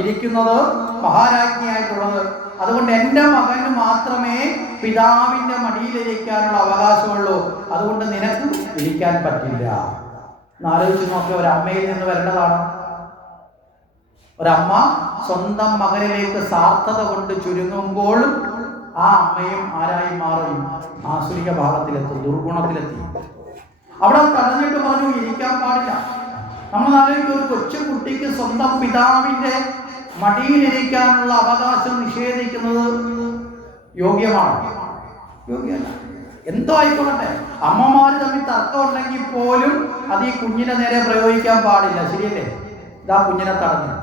ഇരിക്കുന്നത്, മഹാരാജ്ഞിയായിട്ടുള്ളത്. അതുകൊണ്ട് എൻ്റെ മകന് മാത്രമേ പിതാവിന്റെ മടിയിലിരിക്കാനുള്ള അവകാശമുള്ളൂ. അതുകൊണ്ട് നിനക്ക് ഇരിക്കാൻ പറ്റില്ല. എന്നാലോചിച്ച് നോക്കിയ ഒരമ്മയിൽ നിന്ന് വരേണ്ടതാണ്. ഒരമ്മ സ്വന്തം മകനിലേക്ക് സാർത്ഥത കൊണ്ട് ചുരുങ്ങുമ്പോൾ ആ അമ്മയും ആരായി മാറും? ആസുരിക ഭാവത്തിലെത്തും, ദുർഗുണത്തിലെത്തി. അവിടെ തടഞ്ഞിട്ട് പറഞ്ഞു ഇരിക്കാൻ പാടില്ല. നമ്മൾ ആലോചിക്കും, ഒരു കൊച്ചു കുട്ടിക്ക് സ്വന്തം പിതാവിന്റെ മടിയിലിരിക്കാനുള്ള അവകാശം നിഷേധിക്കുന്നത് യോഗ്യമാണ്? യോഗ്യമല്ല. എന്തോ ആയിക്കൊള്ളട്ടെ, അമ്മമാര് തമ്മിൽ തർക്കം ഉണ്ടെങ്കിൽ പോലും അത് ഈ കുഞ്ഞിനെ നേരെ പ്രയോഗിക്കാൻ പാടില്ല. ശരിയല്ലേ? ഇതാ കുഞ്ഞിനെ തടഞ്ഞു.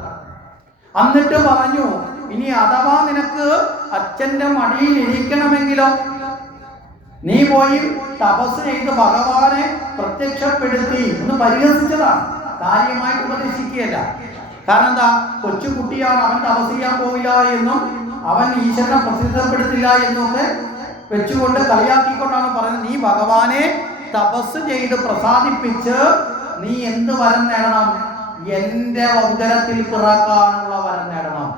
എന്നിട്ട് പറഞ്ഞു, ഇനി അഥവാ നിനക്ക് അച്ഛന്റെ മടിയിൽ ഇരിക്കണമെങ്കിലോ നീ പോയി തപസ് ചെയ്ത് ഭഗവാനെ പ്രത്യക്ഷപ്പെടുത്തി എന്ന് പരിഹസിച്ചതാണ്. കാര്യമായിട്ട് ഉപദേശിക്കുകയല്ല. കാരണം എന്താ? കൊച്ചുകുട്ടിയാണ്, അവൻ തപസ് ചെയ്യാൻ പോവില്ല എന്നും അവൻ ഈശ്വരനെ പ്രസിദ്ധപ്പെടുത്തില്ല എന്നൊക്കെ വെച്ചുകൊണ്ട് കളിയാക്കിക്കൊണ്ടാണ് പറയുന്നത്. നീ ഭഗവാനെ തപസ് ചെയ്ത് പ്രസാദിപ്പിച്ച് നീ എന്ത് വരം നേടണം? എന്റെ ഉദരത്തിൽ പിറക്കാനുള്ള വരം നേടണം.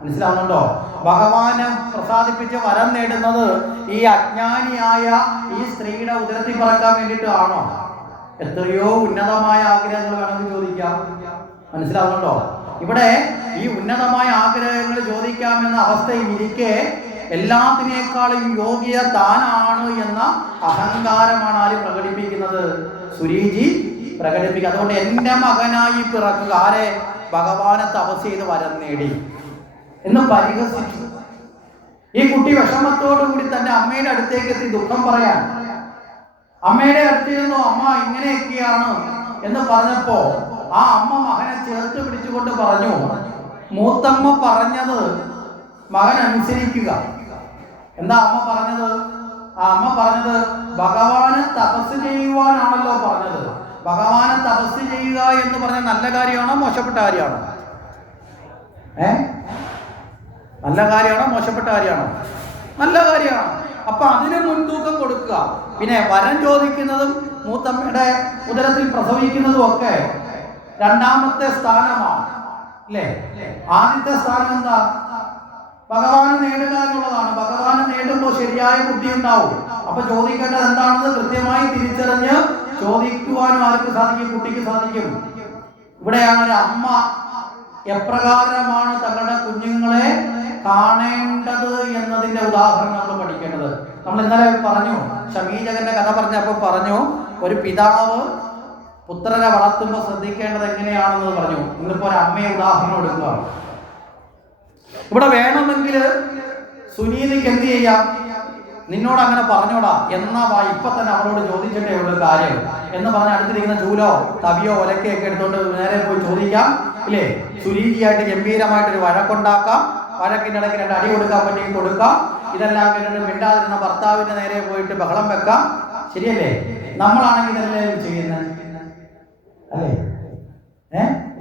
മനസ്സിലാവുന്നുണ്ടോ? ഭഗവാനെ പ്രസാദിപ്പിച്ച് വരം നേടുന്നത് ഈ അജ്ഞാനിയായ ഈ സ്ത്രീയുടെ ഉദരത്തിൽ പിറക്കാൻ വേണ്ടിയിട്ടാണോ? എത്രയോ ഉന്നതമായ ആഗ്രഹങ്ങൾ വേണമെന്ന് ചോദിക്കാം. മനസ്സിലാവുന്നുണ്ടോ? ഇവിടെ ഈ ഉന്നതമായ ആഗ്രഹങ്ങൾ ചോദിക്കാമെന്ന അവസ്ഥയിൽ ഇരിക്കെ എല്ലാത്തിനേക്കാളും യോഗ്യ താനാണ് എന്ന അഹങ്കാരമാണ് ആര് പ്രകടിപ്പിക്കുന്നത്? സുരീജി പ്രകടിപ്പിക്കുക. അതുകൊണ്ട് എൻ്റെ മകനായി പിറക്കുക. ആരെ? ഭഗവാനെ തപസ് ചെയ്ത് വരം നേടി എന്ന് പരിഹസിച്ചു. ഈ കുട്ടി വിഷമത്തോടു കൂടി തന്റെ അമ്മയുടെ അടുത്തേക്ക് എത്തി ദുഃഖം പറയാൻ. അമ്മയുടെ അടുത്തിരുന്നു, അമ്മ ഇങ്ങനെയൊക്കെയാണ് എന്ന് പറഞ്ഞപ്പോ ആ അമ്മ മകനെ ചേർത്ത് പിടിച്ചുകൊണ്ട് പറഞ്ഞു, മൂത്തമ്മ പറഞ്ഞത് മകൻ അനുസരിക്കുക. എന്താ അമ്മ പറഞ്ഞത്? ആ അമ്മ പറഞ്ഞത് ഭഗവാനെ തപസ് ചെയ്യുവാനാണല്ലോ പറഞ്ഞത്. ഭഗവാനെ തപസ് ചെയ്യുക എന്ന് പറഞ്ഞ നല്ല കാര്യമാണോ മോശപ്പെട്ട കാര്യമാണോ? നല്ല കാര്യമാണോ മോശപ്പെട്ട കാര്യമാണോ? നല്ല കാര്യമാണ്. അപ്പൊ അതിന് മുൻതൂക്കം കൊടുക്കുക. പിന്നെ വരം ചോദിക്കുന്നതും മൂത്തമ്മയുടെ ഉദരത്തിൽ പ്രസവിക്കുന്നതും ഒക്കെ 2ാമത്തെ സ്ഥാനമാണ് അല്ലേ? ആദ്യത്തെ സ്ഥാനം എന്താ? ഭഗവാനെ നേടുക എന്നുള്ളതാണ്. ഭഗവാനെ നേടുമ്പോൾ ശരിയായ ബുദ്ധി ഉണ്ടാവും. അപ്പൊ ചോദിക്കേണ്ടത് എന്താണെന്ന് കൃത്യമായി തിരിച്ചറിഞ്ഞ് ചോദിക്കുവാനും ആർക്ക് സാധിക്കും? കുട്ടിക്ക് സാധിക്കും. ഇവിടെയാണ് ഒരു അമ്മ എപ്രകാരമാണ് തങ്ങളുടെ കുഞ്ഞുങ്ങളെ കാണേണ്ടത് എന്നതിന്റെ ഉദാഹരണം നമ്മൾ പഠിക്കേണ്ടത്. നമ്മൾ ഇന്നലെ പറഞ്ഞു, ശമീജകന്റെ കഥ പറഞ്ഞപ്പോൾ പറഞ്ഞു, ഒരു പിതാവ് പുത്രനെ വളർത്തുമ്പോൾ ശ്രദ്ധിക്കേണ്ടത് എങ്ങനെയാണെന്ന് പറഞ്ഞു. ഇന്നിപ്പോ ഒരു അമ്മയെ ഉദാഹരണം എടുക്കുക. ഇവിടെ വേണമെങ്കിൽ സുനീതിക്ക് എന്ത് ചെയ്യാം? നിന്നോട് അങ്ങനെ പറഞ്ഞോടാ എന്നാ ഇപ്പൊ തന്നെ അവളോട് ചോദിച്ചിട്ടേ ഉള്ളൂ കാര്യം എന്ന് പറഞ്ഞ് അടുത്തിരിക്കുന്ന ചൂലോ തവിയോ ഒലക്കയൊക്കെ എടുത്തോണ്ട് നേരെ പോയി ചോദിക്കാം, ഇല്ലേ? സുരീതിയായിട്ട് ഗംഭീരമായിട്ടൊരു വഴക്കുണ്ടാക്കാം, വഴക്കിൻ്റെ ഇടയ്ക്ക് 2 അടി കൊടുക്കാൻ പറ്റിയും കൊടുക്കാം. ഇതെല്ലാം കേട്ടിട്ട് മിണ്ടാതിരുന്ന ഭർത്താവിന്റെ നേരെ പോയിട്ട് ബഹളം വെക്കാം. ശരിയല്ലേ? നമ്മളാണെങ്കിൽ ഇതല്ലേ ചെയ്യുന്നത്, അല്ലേ?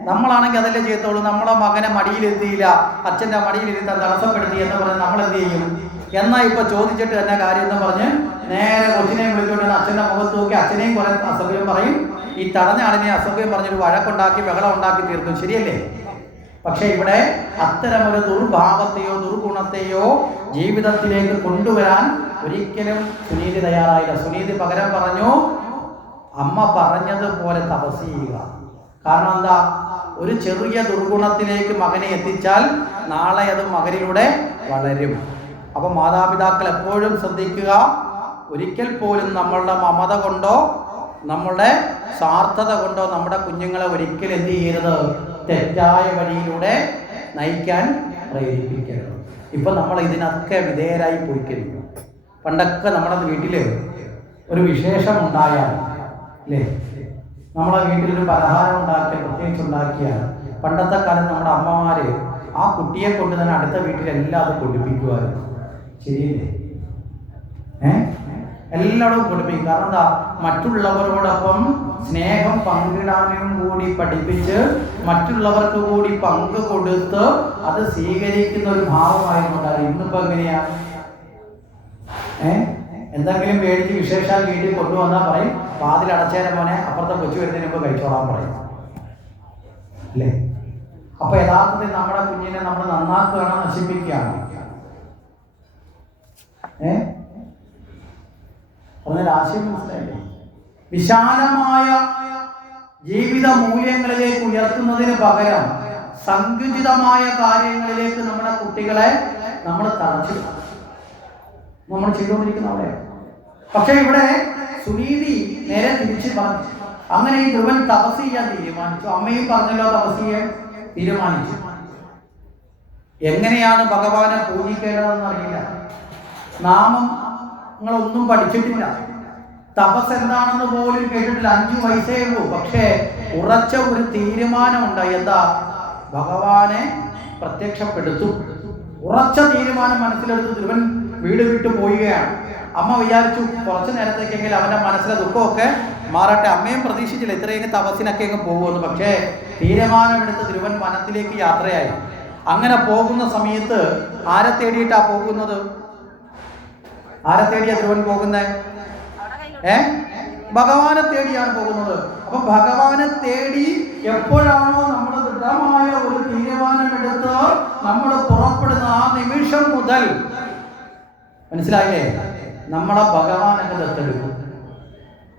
നമ്മളാണെങ്കിൽ അതല്ലേ ചെയ്യത്തുള്ളൂ. നമ്മളെ മകനെ മടിയിലെത്തിയില്ല, അച്ഛൻ്റെ മടിയിലിരുത്താൻ തടസ്സപ്പെടുത്തി എന്ന് പറഞ്ഞ് നമ്മൾ എന്ത് ചെയ്യും? എന്നാ ഇപ്പൊ ചോദിച്ചിട്ട് തന്നെ കാര്യം എന്ന് പറഞ്ഞ് നേരെ കൊച്ചിനെയും വിളിച്ചുകൊണ്ട് അച്ഛൻ്റെ മുഖത്ത് നോക്കി അച്ഛനെയും കുറെ അസഭ്യം പറയും. ഈ തടഞ്ഞ ആളിനെ അസഭ്യം പറഞ്ഞൊരു വഴക്കുണ്ടാക്കി ബഹളം ഉണ്ടാക്കി തീർക്കും. ശരിയല്ലേ? പക്ഷെ ഇവിടെ അത്തരമൊരു ദുർഭാവത്തെയോ ദുർഗുണത്തെയോ ജീവിതത്തിലേക്ക് കൊണ്ടുവരാൻ ഒരിക്കലും സുനീതി തയ്യാറായില്ല. സുനീതി പകരം പറഞ്ഞു, അമ്മ പറഞ്ഞതുപോലെ തപസ് ചെയ്യുക. കാരണം എന്താ? ഒരു ചെറിയ ദുർഗുണത്തിലേക്ക് മകനെ എത്തിച്ചാൽ നാളെ അത് മകനിലൂടെ വളരും. അപ്പൊ മാതാപിതാക്കൾ എപ്പോഴും ശ്രദ്ധിക്കുക, ഒരിക്കൽ പോലും നമ്മളുടെ മമത കൊണ്ടോ നമ്മളുടെ സ്വാർത്ഥത കൊണ്ടോ നമ്മുടെ കുഞ്ഞുങ്ങളെ ഒരിക്കലും എന്ത് ചെയ്യരുത്? തെറ്റായ വഴിയിലൂടെ നയിക്കാൻ പ്രേരിപ്പിക്കരുത്. ഇപ്പൊ നമ്മൾ ഇതിനൊക്കെ വിധേയരായി പോയി കഴിഞ്ഞു. പണ്ടൊക്കെ നമ്മുടെ വീട്ടില് ഒരു വിശേഷം ഉണ്ടായാൽ, അല്ലേ, നമ്മളെ വീട്ടിലൊരു പലഹാരം ഉണ്ടാക്കിയാൽ, പ്രത്യേകിച്ച് ഉണ്ടാക്കിയാൽ, പണ്ടത്തെ കാലത്ത് നമ്മുടെ അമ്മമാര് ആ കുട്ടിയെ കൊണ്ട് തന്നെ അടുത്ത വീട്ടിലെല്ലാം അത് കൊടുപ്പിക്കുമായിരുന്നു. ശരിയല്ലേ? എല്ലാവരും കൊടുപ്പിക്കും. കാരണം എന്താ? മറ്റുള്ളവരോടൊപ്പം സ്നേഹം പങ്കിടാനും കൂടി പഠിപ്പിച്ച് മറ്റുള്ളവർക്ക് കൂടി പങ്ക് കൊടുത്ത് അത് സ്വീകരിക്കുന്ന ഒരു ഭാവമായിരുന്നുണ്ടായി. ഇന്നിപ്പോ എങ്ങനെയാ? എന്തെങ്കിലും മേടിച്ച് വിശേഷാൽ വീട്ടിൽ കൊണ്ടുവന്നാൽ പറയും, വാതിലടച്ചേരം മോനെ, അപ്പുറത്തെ കൊച്ചു വരുന്നതിന് മുമ്പ് കഴിച്ചോളാൻ പറയും, അല്ലേ? അപ്പൊ യഥാർത്ഥത്തിൽ നമ്മുടെ കുഞ്ഞിനെ നമ്മൾ നന്നാക്കുകയാണോ നശിപ്പിക്കുകയാണോ? പറഞ്ഞ ആശയം മനസ്സിലായില്ലേ? വിശാലമായ ജീവിത മൂല്യങ്ങളിലേക്ക് ഉയർത്തുന്നതിന് പകരം സങ്കുചിതമായ കാര്യങ്ങളിലേക്ക് നമ്മുടെ കുട്ടികളെ നമ്മൾ തളച്ചിടും. നമ്മൾ ചെയ്തുകൊണ്ടിരിക്കുന്ന അവിടെ. പക്ഷെ ഇവിടെ സുനീതി നേരെ തിരിച്ച് പറഞ്ഞു. അങ്ങനെ ഈ ധ്രുവൻ തപസ് ചെയ്യാൻ തീരുമാനിച്ചു. അമ്മയും പറഞ്ഞല്ലോ തപസ് ചെയ്യാൻ തീരുമാനിച്ചു. എങ്ങനെയാണ് ഭഗവാനെ പൂജിക്കേണ്ടതെന്ന് അറിയില്ല, നാമങ്ങളൊന്നും പഠിച്ചിട്ടില്ല, തപസ് എന്താണെന്ന് പോലും കേട്ടിട്ടില്ല. 5 വയസ്സേ ഉള്ളൂ. പക്ഷേ ഉറച്ച ഒരു തീരുമാനമുണ്ടായി. എന്താ? ഭഗവാനെ പ്രത്യക്ഷപ്പെടുത്തും. ഉറച്ച തീരുമാനം മനസ്സിലെടുത്ത് ധ്രുവൻ വീട് വിട്ടു പോവുകയാണ്. അമ്മ വിചാരിച്ചു കുറച്ചു നേരത്തേക്കെങ്കിലും അവന്റെ മനസ്സിലെ ദുഃഖമൊക്കെ മാറട്ടെ. അമ്മയും പ്രതീക്ഷിച്ചില്ല ഇത്രയും തപസ്സിനൊക്കെ അങ്ങ് പോകുമെന്ന്. പക്ഷേ തീരുമാനമെടുത്ത് ധ്രുവൻ വനത്തിലേക്ക് യാത്രയായി. അങ്ങനെ പോകുന്ന സമയത്ത് ആരെ തേടിയിട്ടാ പോകുന്നത്? ആരെ തേടിയാ ധ്രുവൻ പോകുന്നത്? ഭഗവാനെ തേടിയാണ് പോകുന്നത്. അപ്പൊ ഭഗവാനെ തേടി എപ്പോഴാണോ നമ്മൾ ദൃഢമായ ഒരു തീരുമാനമെടുത്ത് നമ്മൾ പുറപ്പെടുന്ന ആ നിമിഷം മുതൽ, മനസ്സിലായില്ലേ, നമ്മളെ ഭഗവാൻ അങ്ങ് ദത്തെടുക്കും.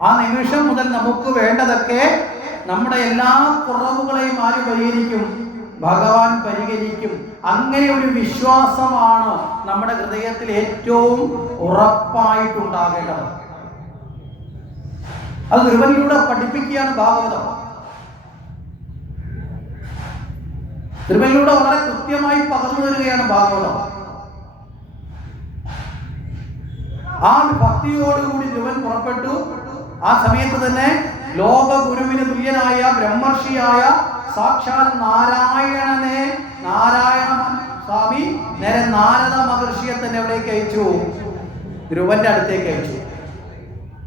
ആ നിമിഷം മുതൽ നമുക്ക് വേണ്ടതൊക്കെ, നമ്മുടെ എല്ലാ കുറവുകളെയും ആര് പരിഹരിക്കും? ഭഗവാൻ പരിഹരിക്കും. അങ്ങനെ ഒരു വിശ്വാസമാണ് നമ്മുടെ ഹൃദയത്തിൽ ഏറ്റവും ഉറപ്പായിട്ടുണ്ടാകേണ്ടത്. അത് ധ്രുവനിലൂടെ പഠിപ്പിക്കുകയാണ് ഭാഗവതം. ധ്രുവനിലൂടെ വളരെ കൃത്യമായി പകർന്നു തരികയാണ് ഭാഗവതം. ആ ഭക്തിയോടുകൂടി ധ്രുവൻ പുറപ്പെട്ടു. ആ സമയത്ത് തന്നെ ലോക ഗുരുവിന് തുല്യനായ ബ്രഹ്മർഷിയായ സാക്ഷാൽ നാരായണനെ, നാരായണ സ്വാമി നേരെ നാരദ മഹർഷിയെ തന്നെ എവിടേക്ക് അയച്ചു? ധ്രുവന്റെ അടുത്തേക്ക് അയച്ചു.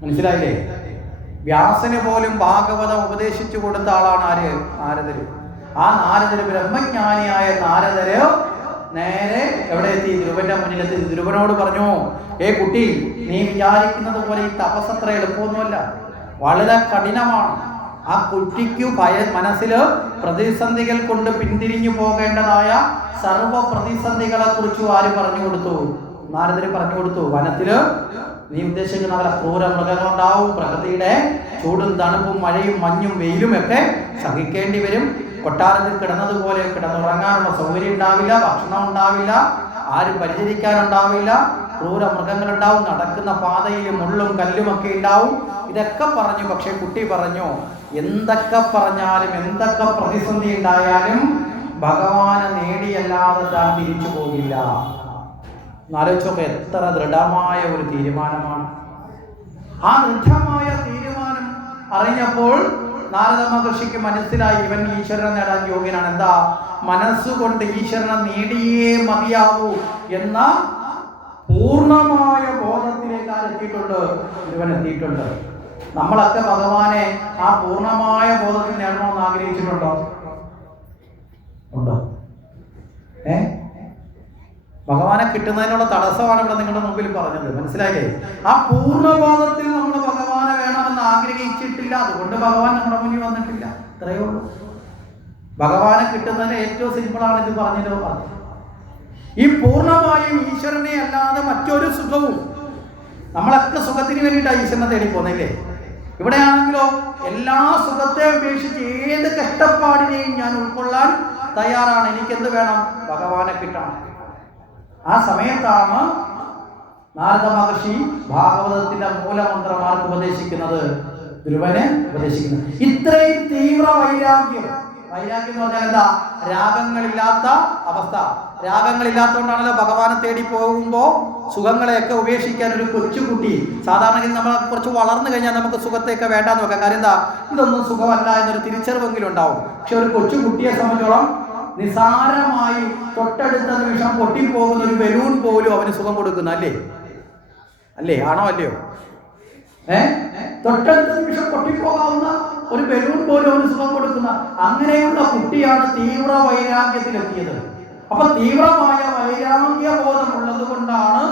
മനസ്സിലായില്ലേ? വ്യാസന് പോലും ഭാഗവതം ഉപദേശിച്ചു കൊടുത്ത ആളാണ് ആര്? നാരദര്. ആ നാരദര്, ബ്രഹ്മജ്ഞാനിയായ നാരദര് നേരെ എവിടെ എത്തി? ധ്രുവന്റെ മുന്നിലെത്തി. ധ്രുവനോട് പറഞ്ഞു, കുട്ടി, നീ വിചാരിക്കുന്നത് പോലെ ഈ തപസ് അത്ര എളുപ്പമൊന്നുമല്ല, വളരെ കഠിനമാണ്. ആ കുട്ടിക്ക് മനസ്സിൽ പ്രതിസന്ധികൾ കൊണ്ട് പിന്തിരിഞ്ഞു പോകേണ്ടതായ സർവ പ്രതിസന്ധികളെ കുറിച്ച് ആര് പറഞ്ഞു കൊടുത്തു? നാരദര് പറഞ്ഞു കൊടുത്തു, വനത്തില് നീ ഉദ്ദേശിക്കുന്ന നല്ല ക്രൂര മൃഗങ്ങളുണ്ടാവും, പ്രകൃതിയുടെ ചൂടും തണുപ്പും മഴയും മഞ്ഞും വെയിലും ഒക്കെ സഹിക്കേണ്ടി വരും. കൊട്ടാരത്തിൽ കിടന്നതുപോലെ കിടന്നുറങ്ങാനുള്ള സൗകര്യം ഉണ്ടാവില്ല, ഭക്ഷണം ഉണ്ടാവില്ല, ആരും പരിചരിക്കാനുണ്ടാവില്ല, ക്രൂര മൃഗങ്ങളുണ്ടാവും, നടക്കുന്ന പാതയിൽ മുള്ളും കല്ലുമൊക്കെ ഉണ്ടാവും. ഇതൊക്കെ പറഞ്ഞു. പക്ഷെ കുട്ടി പറഞ്ഞു, എന്തൊക്കെ പറഞ്ഞാലും എന്തൊക്കെ പ്രതിസന്ധി ഉണ്ടായാലും ഭഗവാനെ നേടിയല്ലാതെ താൻ തിരിച്ചു പോകില്ല. ആലോചിച്ചൊക്കെ എത്ര ദൃഢമായ ഒരു തീരുമാനമാണ്. ആ ദൃഢമായ തീരുമാനം അറിഞ്ഞപ്പോൾ നാരദ മഹർഷിക്ക് മനസ്സിലായി, ഇവൻ ഈശ്വരനെ നേടാൻ യോഗ്യനാണ്. എന്താ? മനസ്സുകൊണ്ട് ഈശ്വരനെ നേടിയേ മതിയാവൂ എന്ന പൂർണ്ണമായ ബോധത്തിലേക്ക് എത്തിയിട്ടുണ്ട്, ഇവൻ എത്തിയിട്ടുണ്ട്. നമ്മളൊക്കെ ഭഗവാനെ ആ പൂർണ്ണമായ ബോധത്തിൽ നേടണമെന്ന് ആഗ്രഹിച്ചിട്ടുണ്ടോ? ഉണ്ടോ? ഭഗവാനെ കിട്ടുന്നതിനുള്ള തടസ്സമാണ് ഇവിടെ നിങ്ങളുടെ മുമ്പിൽ പറഞ്ഞത്. മനസ്സിലായില്ലേ? ആ പൂർണ്ണബോധത്തിൽ നമ്മൾ ഭഗവാനെ വേണമെന്ന് ആഗ്രഹിച്ചിട്ടില്ല, അതുകൊണ്ട് ഭഗവാൻ നമ്മുടെ മുന്നിൽ വന്നിട്ടില്ല. ഇത്രയേ ഉള്ളൂ. ഭഗവാനെ കിട്ടുന്നതിന് ഏറ്റവും സിമ്പിളാണ് ഇത് പറഞ്ഞല്ലോ. ഈ പൂർണ്ണമായും ഈശ്വരനെ അല്ലാതെ മറ്റൊരു സുഖവും, നമ്മളൊക്കെ സുഖത്തിന് വേണ്ടിയിട്ടാണ് ഈശ്വരനെ തേടി പോകുന്നില്ലേ? ഇവിടെയാണെങ്കിലോ എല്ലാ സുഖത്തെ ഉപേക്ഷിച്ച് ഏത് കഷ്ടപ്പാടിനെയും ഞാൻ ഉൾക്കൊള്ളാൻ തയ്യാറാണ്. എനിക്കെന്ത് വേണം? ഭഗവാനെ കിട്ടണം. ആ സമയത്താണ് നാരദ മഹർഷി ഭാഗവതത്തിന്റെ മൂലമന്ത്രമാർക്ക് ഉപദേശിക്കുന്നത്, ധ്രുവന് ഉപദേശിക്കുന്നത്. ഇത്രയും തീവ്ര വൈരാഗ്യം എന്ന് പറഞ്ഞാൽ എന്താ? രാഗങ്ങളില്ലാത്ത അവസ്ഥ. രാഗങ്ങളില്ലാത്തതുകൊണ്ടാണല്ലോ ഭഗവാനെ തേടി പോകുമ്പോൾ സുഖങ്ങളെയൊക്കെ ഉപേക്ഷിക്കാൻ ഒരു കൊച്ചുകുട്ടി, സാധാരണഗതി നമ്മൾ കുറച്ച് വളർന്നു കഴിഞ്ഞാൽ നമുക്ക് സുഖത്തെയൊക്കെ വേണ്ടാന്ന് വെക്കാം. കാര്യം എന്താ? ഇതൊന്നും സുഖമല്ല എന്നൊരു തിരിച്ചറിവെങ്കിലും ഉണ്ടാവും. പക്ഷെ ഒരു കൊച്ചുകുട്ടിയെ സംബന്ധിച്ചോളം നിസാരമായി തൊട്ടടുത്ത നിമിഷം പൊട്ടിപ്പോകുന്ന ഒരു ബലൂൺ പോലും അവന് സുഖം കൊടുക്കുന്ന, അല്ലേ? ആണോ അല്ലയോ? തൊട്ടടുത്ത നിമിഷം പൊട്ടിപ്പോകാവുന്ന ഒരു ബലൂൺ പോലും അവന് സുഖം കൊടുക്കുന്ന അങ്ങനെയുള്ള കുട്ടിയാണ് തീവ്ര വൈരാഗ്യത്തിലെത്തിയത്. അപ്പൊ തീവ്രമായ വൈരാഗ്യ ബോധമുള്ളത് കൊണ്ടാണ്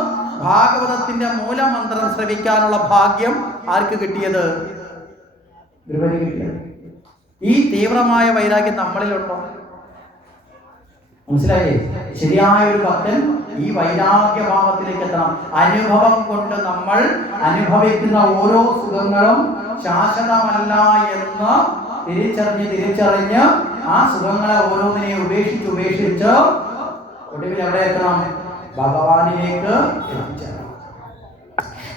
ഭാഗവതത്തിന്റെ മൂലമന്ത്രം ശ്രവിക്കാനുള്ള ഭാഗ്യം ആർക്ക് കിട്ടിയത്? ധ്രുവന് കിട്ടിയത്. ഈ തീവ്രമായ വൈരാഗ്യം നമ്മളിലുണ്ടോ? മനസ്സിലായില്ലേ? ശരിയായ ഒരു ഭക്തൻ ഈ വൈരാഗ്യഭാവത്തിലേക്ക് എത്തണം. അനുഭവം കൊണ്ട് നമ്മൾ അനുഭവിക്കുന്ന ഓരോ സുഖങ്ങളും ശാശ്വതമല്ല എന്ന് തിരിച്ചറിഞ്ഞ് ആ സുഖങ്ങളെ ഓരോന്നിനെയും ഉപേക്ഷിച്ച് ഒടുവിൽ എവിടെ എത്തണം? ഭഗവാനിലേക്ക് എത്തിച്ചേരണം.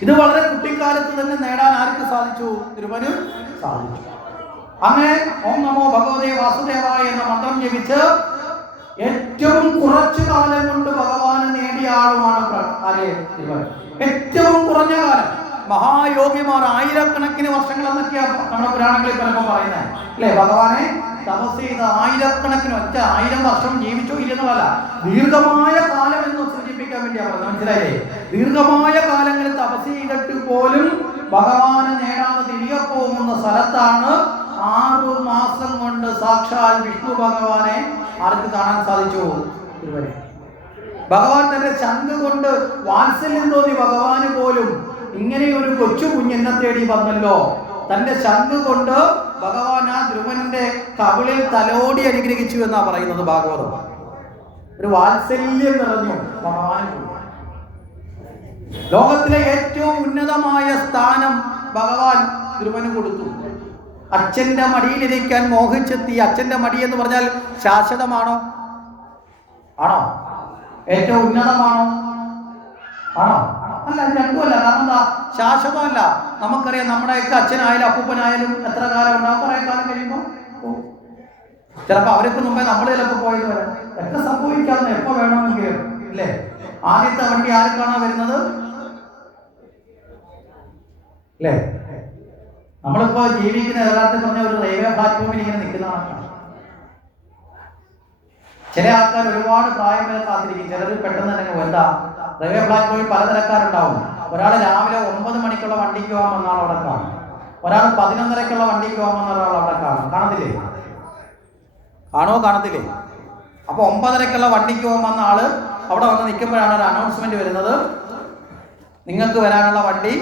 ഇത് വളരെ കുട്ടിക്കാലത്ത് തന്നെ നേടാൻ ആർക്ക് സാധിച്ചു? ധ്രുവനും സാധിച്ചു. അങ്ങനെ ഓം നമോ ഭഗവതേ വാസുദേവായ എന്ന മന്ത്രം ജപിച്ച് ഏറ്റവും കുറച്ചു കാലം കൊണ്ട് ഭഗവാനെ നേടിയ ആളുമാണ് ധ്രുവൻ. ഏറ്റവും കുറഞ്ഞ കാലം. മഹായോഗിമാർ ആയിരക്കണക്കിന് വർഷങ്ങൾ എന്നൊക്കെയാ നമ്മുടെ പുരാണങ്ങളിൽ പലപ്പോൾ പറയുന്നത്, അല്ലെ? ഭഗവാനെ തപസ് ചെയ്ത് ആയിരക്കണക്കിന് 1000 വർഷം ജീവിച്ചോ ഇല്ലെന്നല്ല, ദീർഘമായ കാലം എന്ന് സൂചിപ്പിക്കാൻ വേണ്ടിയാ പറയുന്നത്. മനസ്സിലായില്ലേ? ദീർഘമായ കാലങ്ങളിൽ തപസ് ചെയ്തിട്ട് പോലും ഭഗവാനെ നേടാതെ തിരികെ പോകുന്ന സ്ഥലത്താണ് 6 മാസം കൊണ്ട് സാക്ഷാൽ വിഷ്ണു ഭഗവാനെ ആർക്ക് കാണാൻ സാധിച്ചു? ധ്രുവനെ. ഭഗവാൻ തന്റെ ചങ്ക് കൊണ്ട് വാത്സല്യം തോന്നി ഭഗവാന് പോലും ഇങ്ങനെ ഒരു കൊച്ചു കുഞ്ഞെന്നെ തേടി വന്നല്ലോ. തന്റെ ചങ്ക് കൊണ്ട് ഭഗവാൻ ആ ധ്രുവന്റെ കവിളിൽ തലോടി അനുഗ്രഹിച്ചു എന്നാ പറയുന്നത് ഭാഗവതം. ഒരു വാത്സല്യം നിറഞ്ഞു ഭഗവാൻ. ലോകത്തിലെ ഏറ്റവും ഉന്നതമായ സ്ഥാനം ഭഗവാൻ ധ്രുവന് കൊടുത്തു. അച്ഛന്റെ മടിയിലിരിക്കാൻ മോഹിച്ചെത്തി. അച്ഛന്റെ മടി എന്ന് പറഞ്ഞാൽ ശാശ്വതമാണോ? ആണോ? ഏറ്റവും ഉന്നതമാണോ? ആണോ? അല്ല, രണ്ടുമല്ല. കാരണം എന്താ? ശാശ്വതമല്ല. നമുക്കറിയാം, നമ്മുടെയൊക്കെ അച്ഛനായാലും അപ്പൂപ്പനായാലും എത്ര കാലം ഉണ്ടാവും? കുറെ കാലം കഴിയുമ്പോൾ ചിലപ്പോൾ അവർക്ക് മുമ്പേ നമ്മൾ ചിലപ്പോൾ പോയത് വരെ ഒക്കെ സംഭവിക്കാവുന്ന എപ്പോൾ വേണമെങ്കിലും, അല്ലേ? ആദ്യത്തെ വണ്ടി ആർക്കാണോ വരുന്നത്? അല്ലേ? നമ്മളിപ്പോ ജീവിക്കുന്ന യഥാർത്ഥത്തിൽ പറഞ്ഞ ഒരു റെയിൽവേ പ്ലാറ്റ്ഫോമിൽ ഇങ്ങനെ നിൽക്കുന്നതാണ്. ചില ആൾക്കാർ ഒരുപാട് പ്രായം വരെ കാത്തിരിക്കും. ചിലർ പെട്ടെന്ന് തന്നെ എന്താ? റെയിൽവേ പ്ലാറ്റ്ഫോമിൽ പലതരക്കാരുണ്ടാവും. ഒരാൾ രാവിലെ 9 മണിക്കുള്ള വണ്ടിക്ക് പോകാൻ വന്ന ആൾ അവിടെ കാണും. ഒരാൾ 11:30ക്കുള്ള വണ്ടിക്ക് പോകാൻ വന്ന ഒരാൾ അവിടെ കാണും. കാണത്തില്ലേ? കാണത്തില്ലേ? അപ്പൊ 9:30ക്കുള്ള വണ്ടിക്ക് പോകാൻ വന്ന ആള് അവിടെ വന്ന് നിൽക്കുമ്പോഴാണ് ഒരു അനൗൺസ്മെന്റ് വരുന്നത്, നിങ്ങൾക്ക് വരാനുള്ള വണ്ടി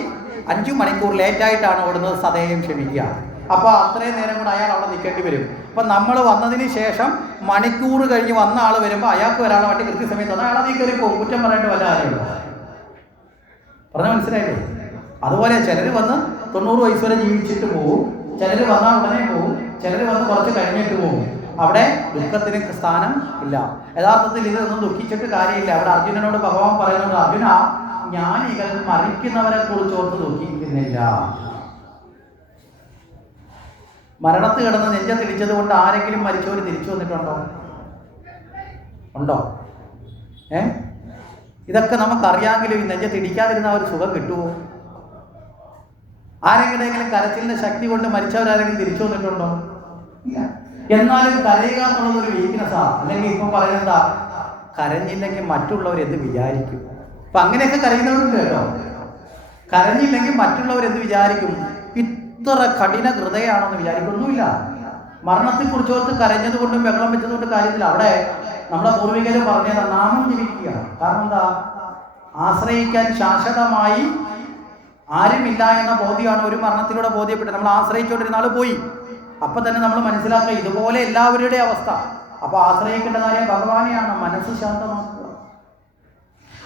5 മണിക്കൂർ ലേറ്റായിട്ടാണ് ഓടുന്നത്, സദയം ക്ഷമിക്കുക. അപ്പോൾ അത്രയും നേരം കൂടെ അയാൾ അവിടെ നിൽക്കേണ്ടി വരും. അപ്പം നമ്മൾ വന്നതിന് ശേഷം മണിക്കൂർ കഴിഞ്ഞ് വന്ന ആൾ വരുമ്പോൾ അയാൾക്ക് വരാനുള്ള വണ്ടി കൃത്യസമയത്ത് വന്നാൽ അയാൾ നീ കയറി പോകും. കുറ്റം പറയേണ്ട വല്ല കാര്യമുണ്ടോ? പറഞ്ഞ മനസ്സിലായില്ലേ? അതുപോലെ ചിലർ വന്ന് 90 വയസ്സ് വരെ ജീവിച്ചിട്ട് പോകും, ചിലർ വന്നാൽ ഉടനെ പോകും, ചിലർ വന്ന് കുറച്ച് കഴിഞ്ഞിട്ട് പോകും. അവിടെ ദുഃഖത്തിന് സ്ഥാനം ഇല്ല. യഥാർത്ഥത്തിൽ ഇതൊന്നും ദുഃഖിച്ചിട്ട് കാര്യമില്ല. അവിടെ അർജുനനോട് ഭഗവാൻ പറയുന്നത്, അർജുന, ജ്ഞാനികൾ മരിക്കുന്നവരെ കുറിച്ച് ഓർത്ത് ദുഃഖിക്കുന്നില്ല. മരണത്ത് കിടന്ന് നെഞ്ചത്തിടിച്ചത് കൊണ്ട് ആരെങ്കിലും മരിച്ചവർ തിരിച്ചു വന്നിട്ടുണ്ടോ? ഉണ്ടോ? ഇതൊക്കെ നമുക്കറിയാമെങ്കിലും ഈ നെഞ്ചത്തിടിക്കാതിരുന്ന ഒരു സുഖം കിട്ടുമോ? ആരെങ്കിലും കരച്ചിലിന്റെ ശക്തി കൊണ്ട് മരിച്ചവരാരെങ്കിലും തിരിച്ചു വന്നിട്ടുണ്ടോ? ഇല്ല. എന്നാലും കരയുക എന്നുള്ളതൊരു വീക്ക്നെസ്സാണ്. അല്ലെങ്കിൽ ഇപ്പം പറയുന്നതാ, കരഞ്ഞില്ലെങ്കിൽ മറ്റുള്ളവർ എന്ത് വിചാരിക്കും. അപ്പൊ അങ്ങനെയൊക്കെ കരയുന്നവരുണ്ട് കേട്ടോ. കരഞ്ഞില്ലെങ്കിൽ മറ്റുള്ളവർ എന്ത് വിചാരിക്കും, ഇത്ര കഠിന ഹൃദയാണെന്ന് വിചാരിക്കൊന്നുമില്ല. മരണത്തെക്കുറിച്ച് ഓർത്ത് കരഞ്ഞത് കൊണ്ടും വെള്ളം വെച്ചത് കൊണ്ട് കാര്യമില്ല. അവിടെ നമ്മുടെ പൂർവികരും പറഞ്ഞത് നാമം ജപിക്കുക. കാരണം എന്താ? ആശ്രയിക്കാൻ ശാശ്വതമായി ആരുമില്ല എന്ന ബോധ്യമാണ് ഒരു മരണത്തിലൂടെ ബോധ്യപ്പെട്ടത്. നമ്മൾ ആശ്രയിച്ചുകൊണ്ടിരുന്ന ആൾ പോയി. അപ്പൊ തന്നെ നമ്മൾ മനസ്സിലാക്കുക ഇതുപോലെ എല്ലാവരുടെ അവസ്ഥ. അപ്പൊ ആശ്രയിക്കേണ്ടതായ ഭഗവാനെയാണ്. മനസ്സ് ശാന്തമാക്കുക,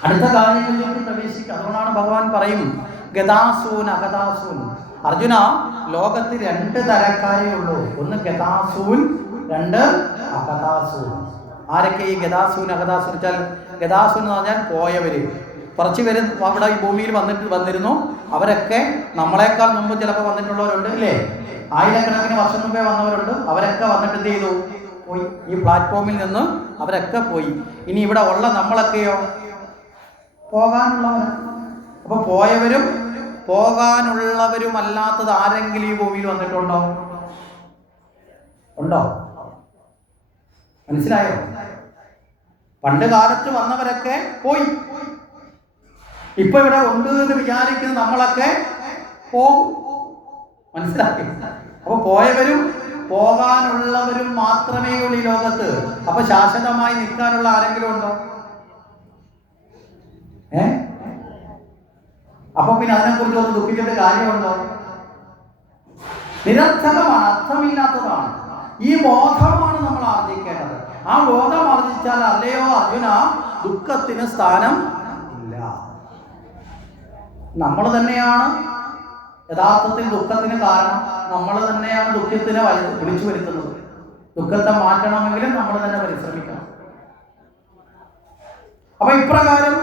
അടുത്ത കാര്യങ്ങളിലേക്ക് പ്രവേശിക്കുക. അതുകൊണ്ടാണ് ഭഗവാൻ പറയും ഗതാസൂൻ അഗതാസൂൻ. അർജുന, ലോകത്ത് 2 തരക്കാരേ ഉള്ളൂ. ഒന്ന് ഗതാസൂൻ, 2 അഗതാസൂൻ. ആരൊക്കെ ഈ ഗതാസൂൻ അഗതാസൂൻ വെച്ചാൽ? ഗതാസൂൻ എന്ന് പറഞ്ഞാൽ പോയവര്. കുറച്ച് പേര് അവിടെ ഈ ഭൂമിയിൽ വന്നിരുന്നു. അവരൊക്കെ നമ്മളെക്കാൾ മുമ്പ് ചിലപ്പോൾ വന്നിട്ടുള്ളവരുണ്ട്, ഇല്ലേ? ആയിരക്കണക്കിന് വർഷം മുമ്പേ വന്നവരുണ്ട്. അവരൊക്കെ വന്നിട്ട് എന്ത് ചെയ്തു? പോയി. ഈ പ്ലാറ്റ്ഫോമിൽ നിന്ന് അവരൊക്കെ പോയി. ഇനി ഇവിടെ ഉള്ള നമ്മളൊക്കെയോ പോകാനുള്ളവർ. അപ്പൊ പോയവരും പോകാനുള്ളവരും അല്ലാത്തത് ആരെങ്കിലും ഈ ഭൂമിയിൽ വന്നിട്ടുണ്ടോ? ഉണ്ടോ? മനസ്സിലായോ? പണ്ട് കാലത്ത് വന്നവരൊക്കെ പോയി. ഇപ്പൊ ഇവിടെ ഉണ്ട് എന്ന് വിചാരിക്കുന്ന നമ്മളൊക്കെ പോകും. മനസ്സിലാക്കി? അപ്പൊ പോയവരും പോകാനുള്ളവരും മാത്രമേ ഉള്ളൂ ഈ ലോകത്ത്. അപ്പൊ ശാശ്വതമായി നിൽക്കാനുള്ള ആരെങ്കിലും ഉണ്ടോ? അപ്പൊ പിന്നെ അതിനെക്കുറിച്ച് ഒന്ന് ദുഃഖിച്ചിട്ട് കാര്യമുണ്ടോ? നിരർത്ഥകമാണ്, അർത്ഥമില്ലാത്തതാണ്. ഈ ബോധമാണ് നമ്മൾ ആർജിക്കേണ്ടത്. ആ ബോധം ആർജിച്ചാൽ അല്ലയോ അർജുന, ദുഃഖത്തിന് സ്ഥാനം ഇല്ല. നമ്മൾ തന്നെയാണ് യഥാർത്ഥത്തിൽ ദുഃഖത്തിന് കാരണം. നമ്മൾ തന്നെയാണ് ദുഃഖത്തിനെ വിളിച്ചു വരുത്തുന്നത്. ദുഃഖത്തെ മാറ്റണമെങ്കിലും നമ്മൾ തന്നെ പരിശ്രമിക്കണം. അപ്പൊ ഇപ്രകാരം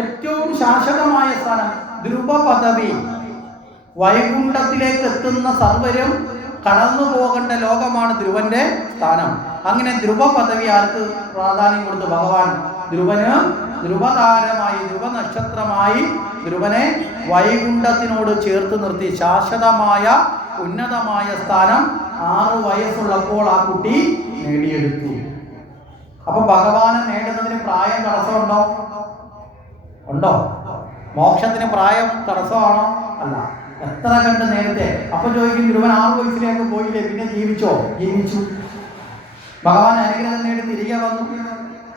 ഏറ്റവും ശാശ്വതമായ സ്ഥാനം ധ്രുവ പദവി, വൈകുണ്ഠത്തിലേക്ക് എത്തുന്ന സർവരും കടന്നു പോകേണ്ട ലോകമാണ് ധ്രുവന്റെ സ്ഥാനം. അങ്ങനെ ധ്രുവ പദവി ആർക്ക് പ്രാധാന്യം കൊടുത്തു ഭഗവാൻ? ധ്രുവന് ധ്രുവതാരമായി, ധ്രുവ നക്ഷത്രമായി ധ്രുവനെ വൈകുണ്ഠത്തിനോട് ചേർത്ത് നിർത്തി ശാശ്വതമായ ഉന്നതമായ സ്ഥാനം 6 വയസ്സുള്ളപ്പോൾ ആ കുട്ടി നേടിയെടുത്തു. അപ്പൊ ഭഗവാനെ നേടുന്നതിന് പ്രായം തടസ്സമുണ്ടോ? ഉണ്ടോ? മോക്ഷത്തിന് പ്രായം തടസ്സമാണോ? അല്ല. എത്ര കണ്ട് നേരത്തെ. അപ്പൊ ചോദിക്കും, ധ്രുവൻ 6 വയസ്സിലേക്ക് പോയില്ലേ, പിന്നെ ജീവിച്ചോ? ജീവിച്ചു. ഭഗവാൻ അനുഗ്രഹം നേടി തിരികെ വന്നു.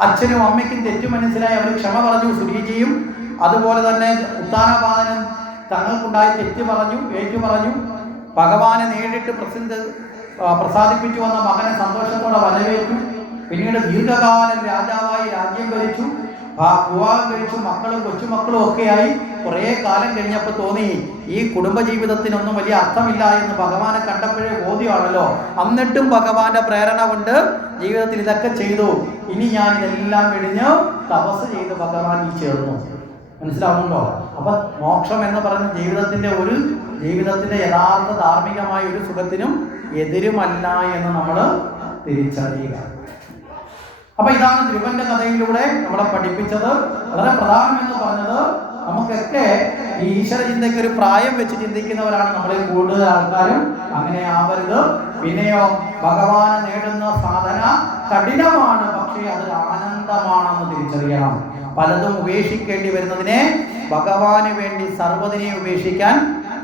അച്ഛനും അമ്മയ്ക്കും തെറ്റു മനസ്സിലായി. അവർ ക്ഷമ പറഞ്ഞു. സുരീജിയും അതുപോലെ തന്നെ ഉത്താനപാദനും തങ്ങൾക്കുണ്ടായി തെറ്റ് പറഞ്ഞു, ഏറ്റു പറഞ്ഞു. ഭഗവാനെ നേരിട്ട് പ്രസാദിപ്പിച്ചു വന്ന മകനെ സന്തോഷത്തോടെ വരവേറ്റു. പിന്നീട് ദീർഘകാലം രാജാവായി രാജ്യം ഭരിച്ചു, വിവാഹം കഴിച്ചു, മക്കളും കൊച്ചുമക്കളും ഒക്കെയായി. കുറേ കാലം കഴിഞ്ഞപ്പോൾ തോന്നി ഈ കുടുംബജീവിതത്തിനൊന്നും വലിയ അർത്ഥമില്ല എന്ന് ഭഗവാനെ കണ്ടപ്പോഴേ ബോധ്യമാണല്ലോ. എന്നിട്ടും ഭഗവാന്റെ പ്രേരണ കൊണ്ട് ജീവിതത്തിൽ ഇതൊക്കെ ചെയ്തു. ഇനി ഞാൻ ഇതെല്ലാം വെടിഞ്ഞ് തപസ് ചെയ്ത് ഭഗവാനിൽ ചേർന്നു. മനസ്സിലാവുന്നുണ്ടോ? അപ്പൊ മോക്ഷം എന്ന് പറയുന്ന ജീവിതത്തിന്റെ യഥാർത്ഥ ധാർമ്മികമായ ഒരു സുഖത്തിനും എതിരുമല്ല എന്ന് നമ്മൾ തിരിച്ചറിയുക. അപ്പൊ ഇതാണ് ധ്രുവന്റെ കഥയിലൂടെ നമ്മളെ പഠിപ്പിച്ചത്. വളരെ പ്രധാനമെന്ന് പറഞ്ഞത്, നമുക്കൊക്കെ ഈ ഈശ്വര ചിന്തയ്ക്ക് ഒരു പ്രായം വെച്ച് ചിന്തിക്കുന്നവരാണ് നമ്മളിൽ കൂടുതൽ ആൾക്കാരും. അങ്ങനെ ആവരുത്. പിന്നെയോ, ഭഗവാനെ നേടുന്ന സാധന കഠിനമാണ്, പക്ഷേ അത് ആനന്ദമാണെന്ന് തിരിച്ചറിയണം. പലതും ഉപേക്ഷിക്കേണ്ടി വരുന്നതിനെ ഭഗവാന് വേണ്ടി സർവ്വതിനെ ഉപേക്ഷിക്കാൻ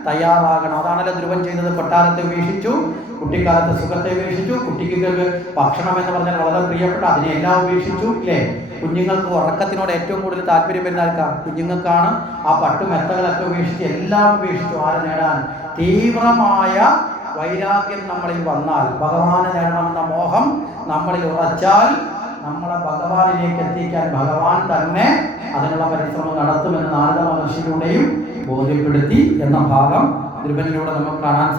തയ്യാറാകണം. അതാണല്ലോ ധ്രുവൻ ചെയ്തത്. കൊട്ടാരത്തെ ഉപേക്ഷിച്ചു, കുട്ടിക്കാലത്തെ സുഖത്തെ ഉപേക്ഷിച്ചു. കുട്ടിക്ക് ഭക്ഷണം എന്ന് പറഞ്ഞാൽ വളരെ പ്രിയപ്പെട്ട അതിനെല്ലാം ഉപേക്ഷിച്ചു, ഇല്ലേ? കുഞ്ഞുങ്ങൾക്ക് ഉറക്കത്തിനോട് ഏറ്റവും കൂടുതൽ താല്പര്യം വരുന്ന ആൾക്കാണ് കുഞ്ഞുങ്ങൾക്കാണ്. ആ പട്ടുമെത്തകളൊക്കെ ഉപേക്ഷിച്ച് എല്ലാം ഉപേക്ഷിച്ചു. ആരെ നേടാൻ? തീവ്രമായ വൈരാഗ്യം നമ്മളിൽ വന്നാൽ, ഭഗവാനെ നേടണമെന്ന മോഹം നമ്മളിൽ ഉറച്ചാൽ, നമ്മളെ ഭഗവാനിലേക്ക് എത്തിക്കാൻ ഭഗവാൻ തന്നെ അതിനുള്ള പരിശ്രമം നടത്തുമെന്ന് നാരദ മഹർഷിയിലൂടെയും ബോധ്യപ്പെടുത്തി എന്ന ഭാഗം തിരുമേനിലൂടെ നമുക്ക് കാണാൻ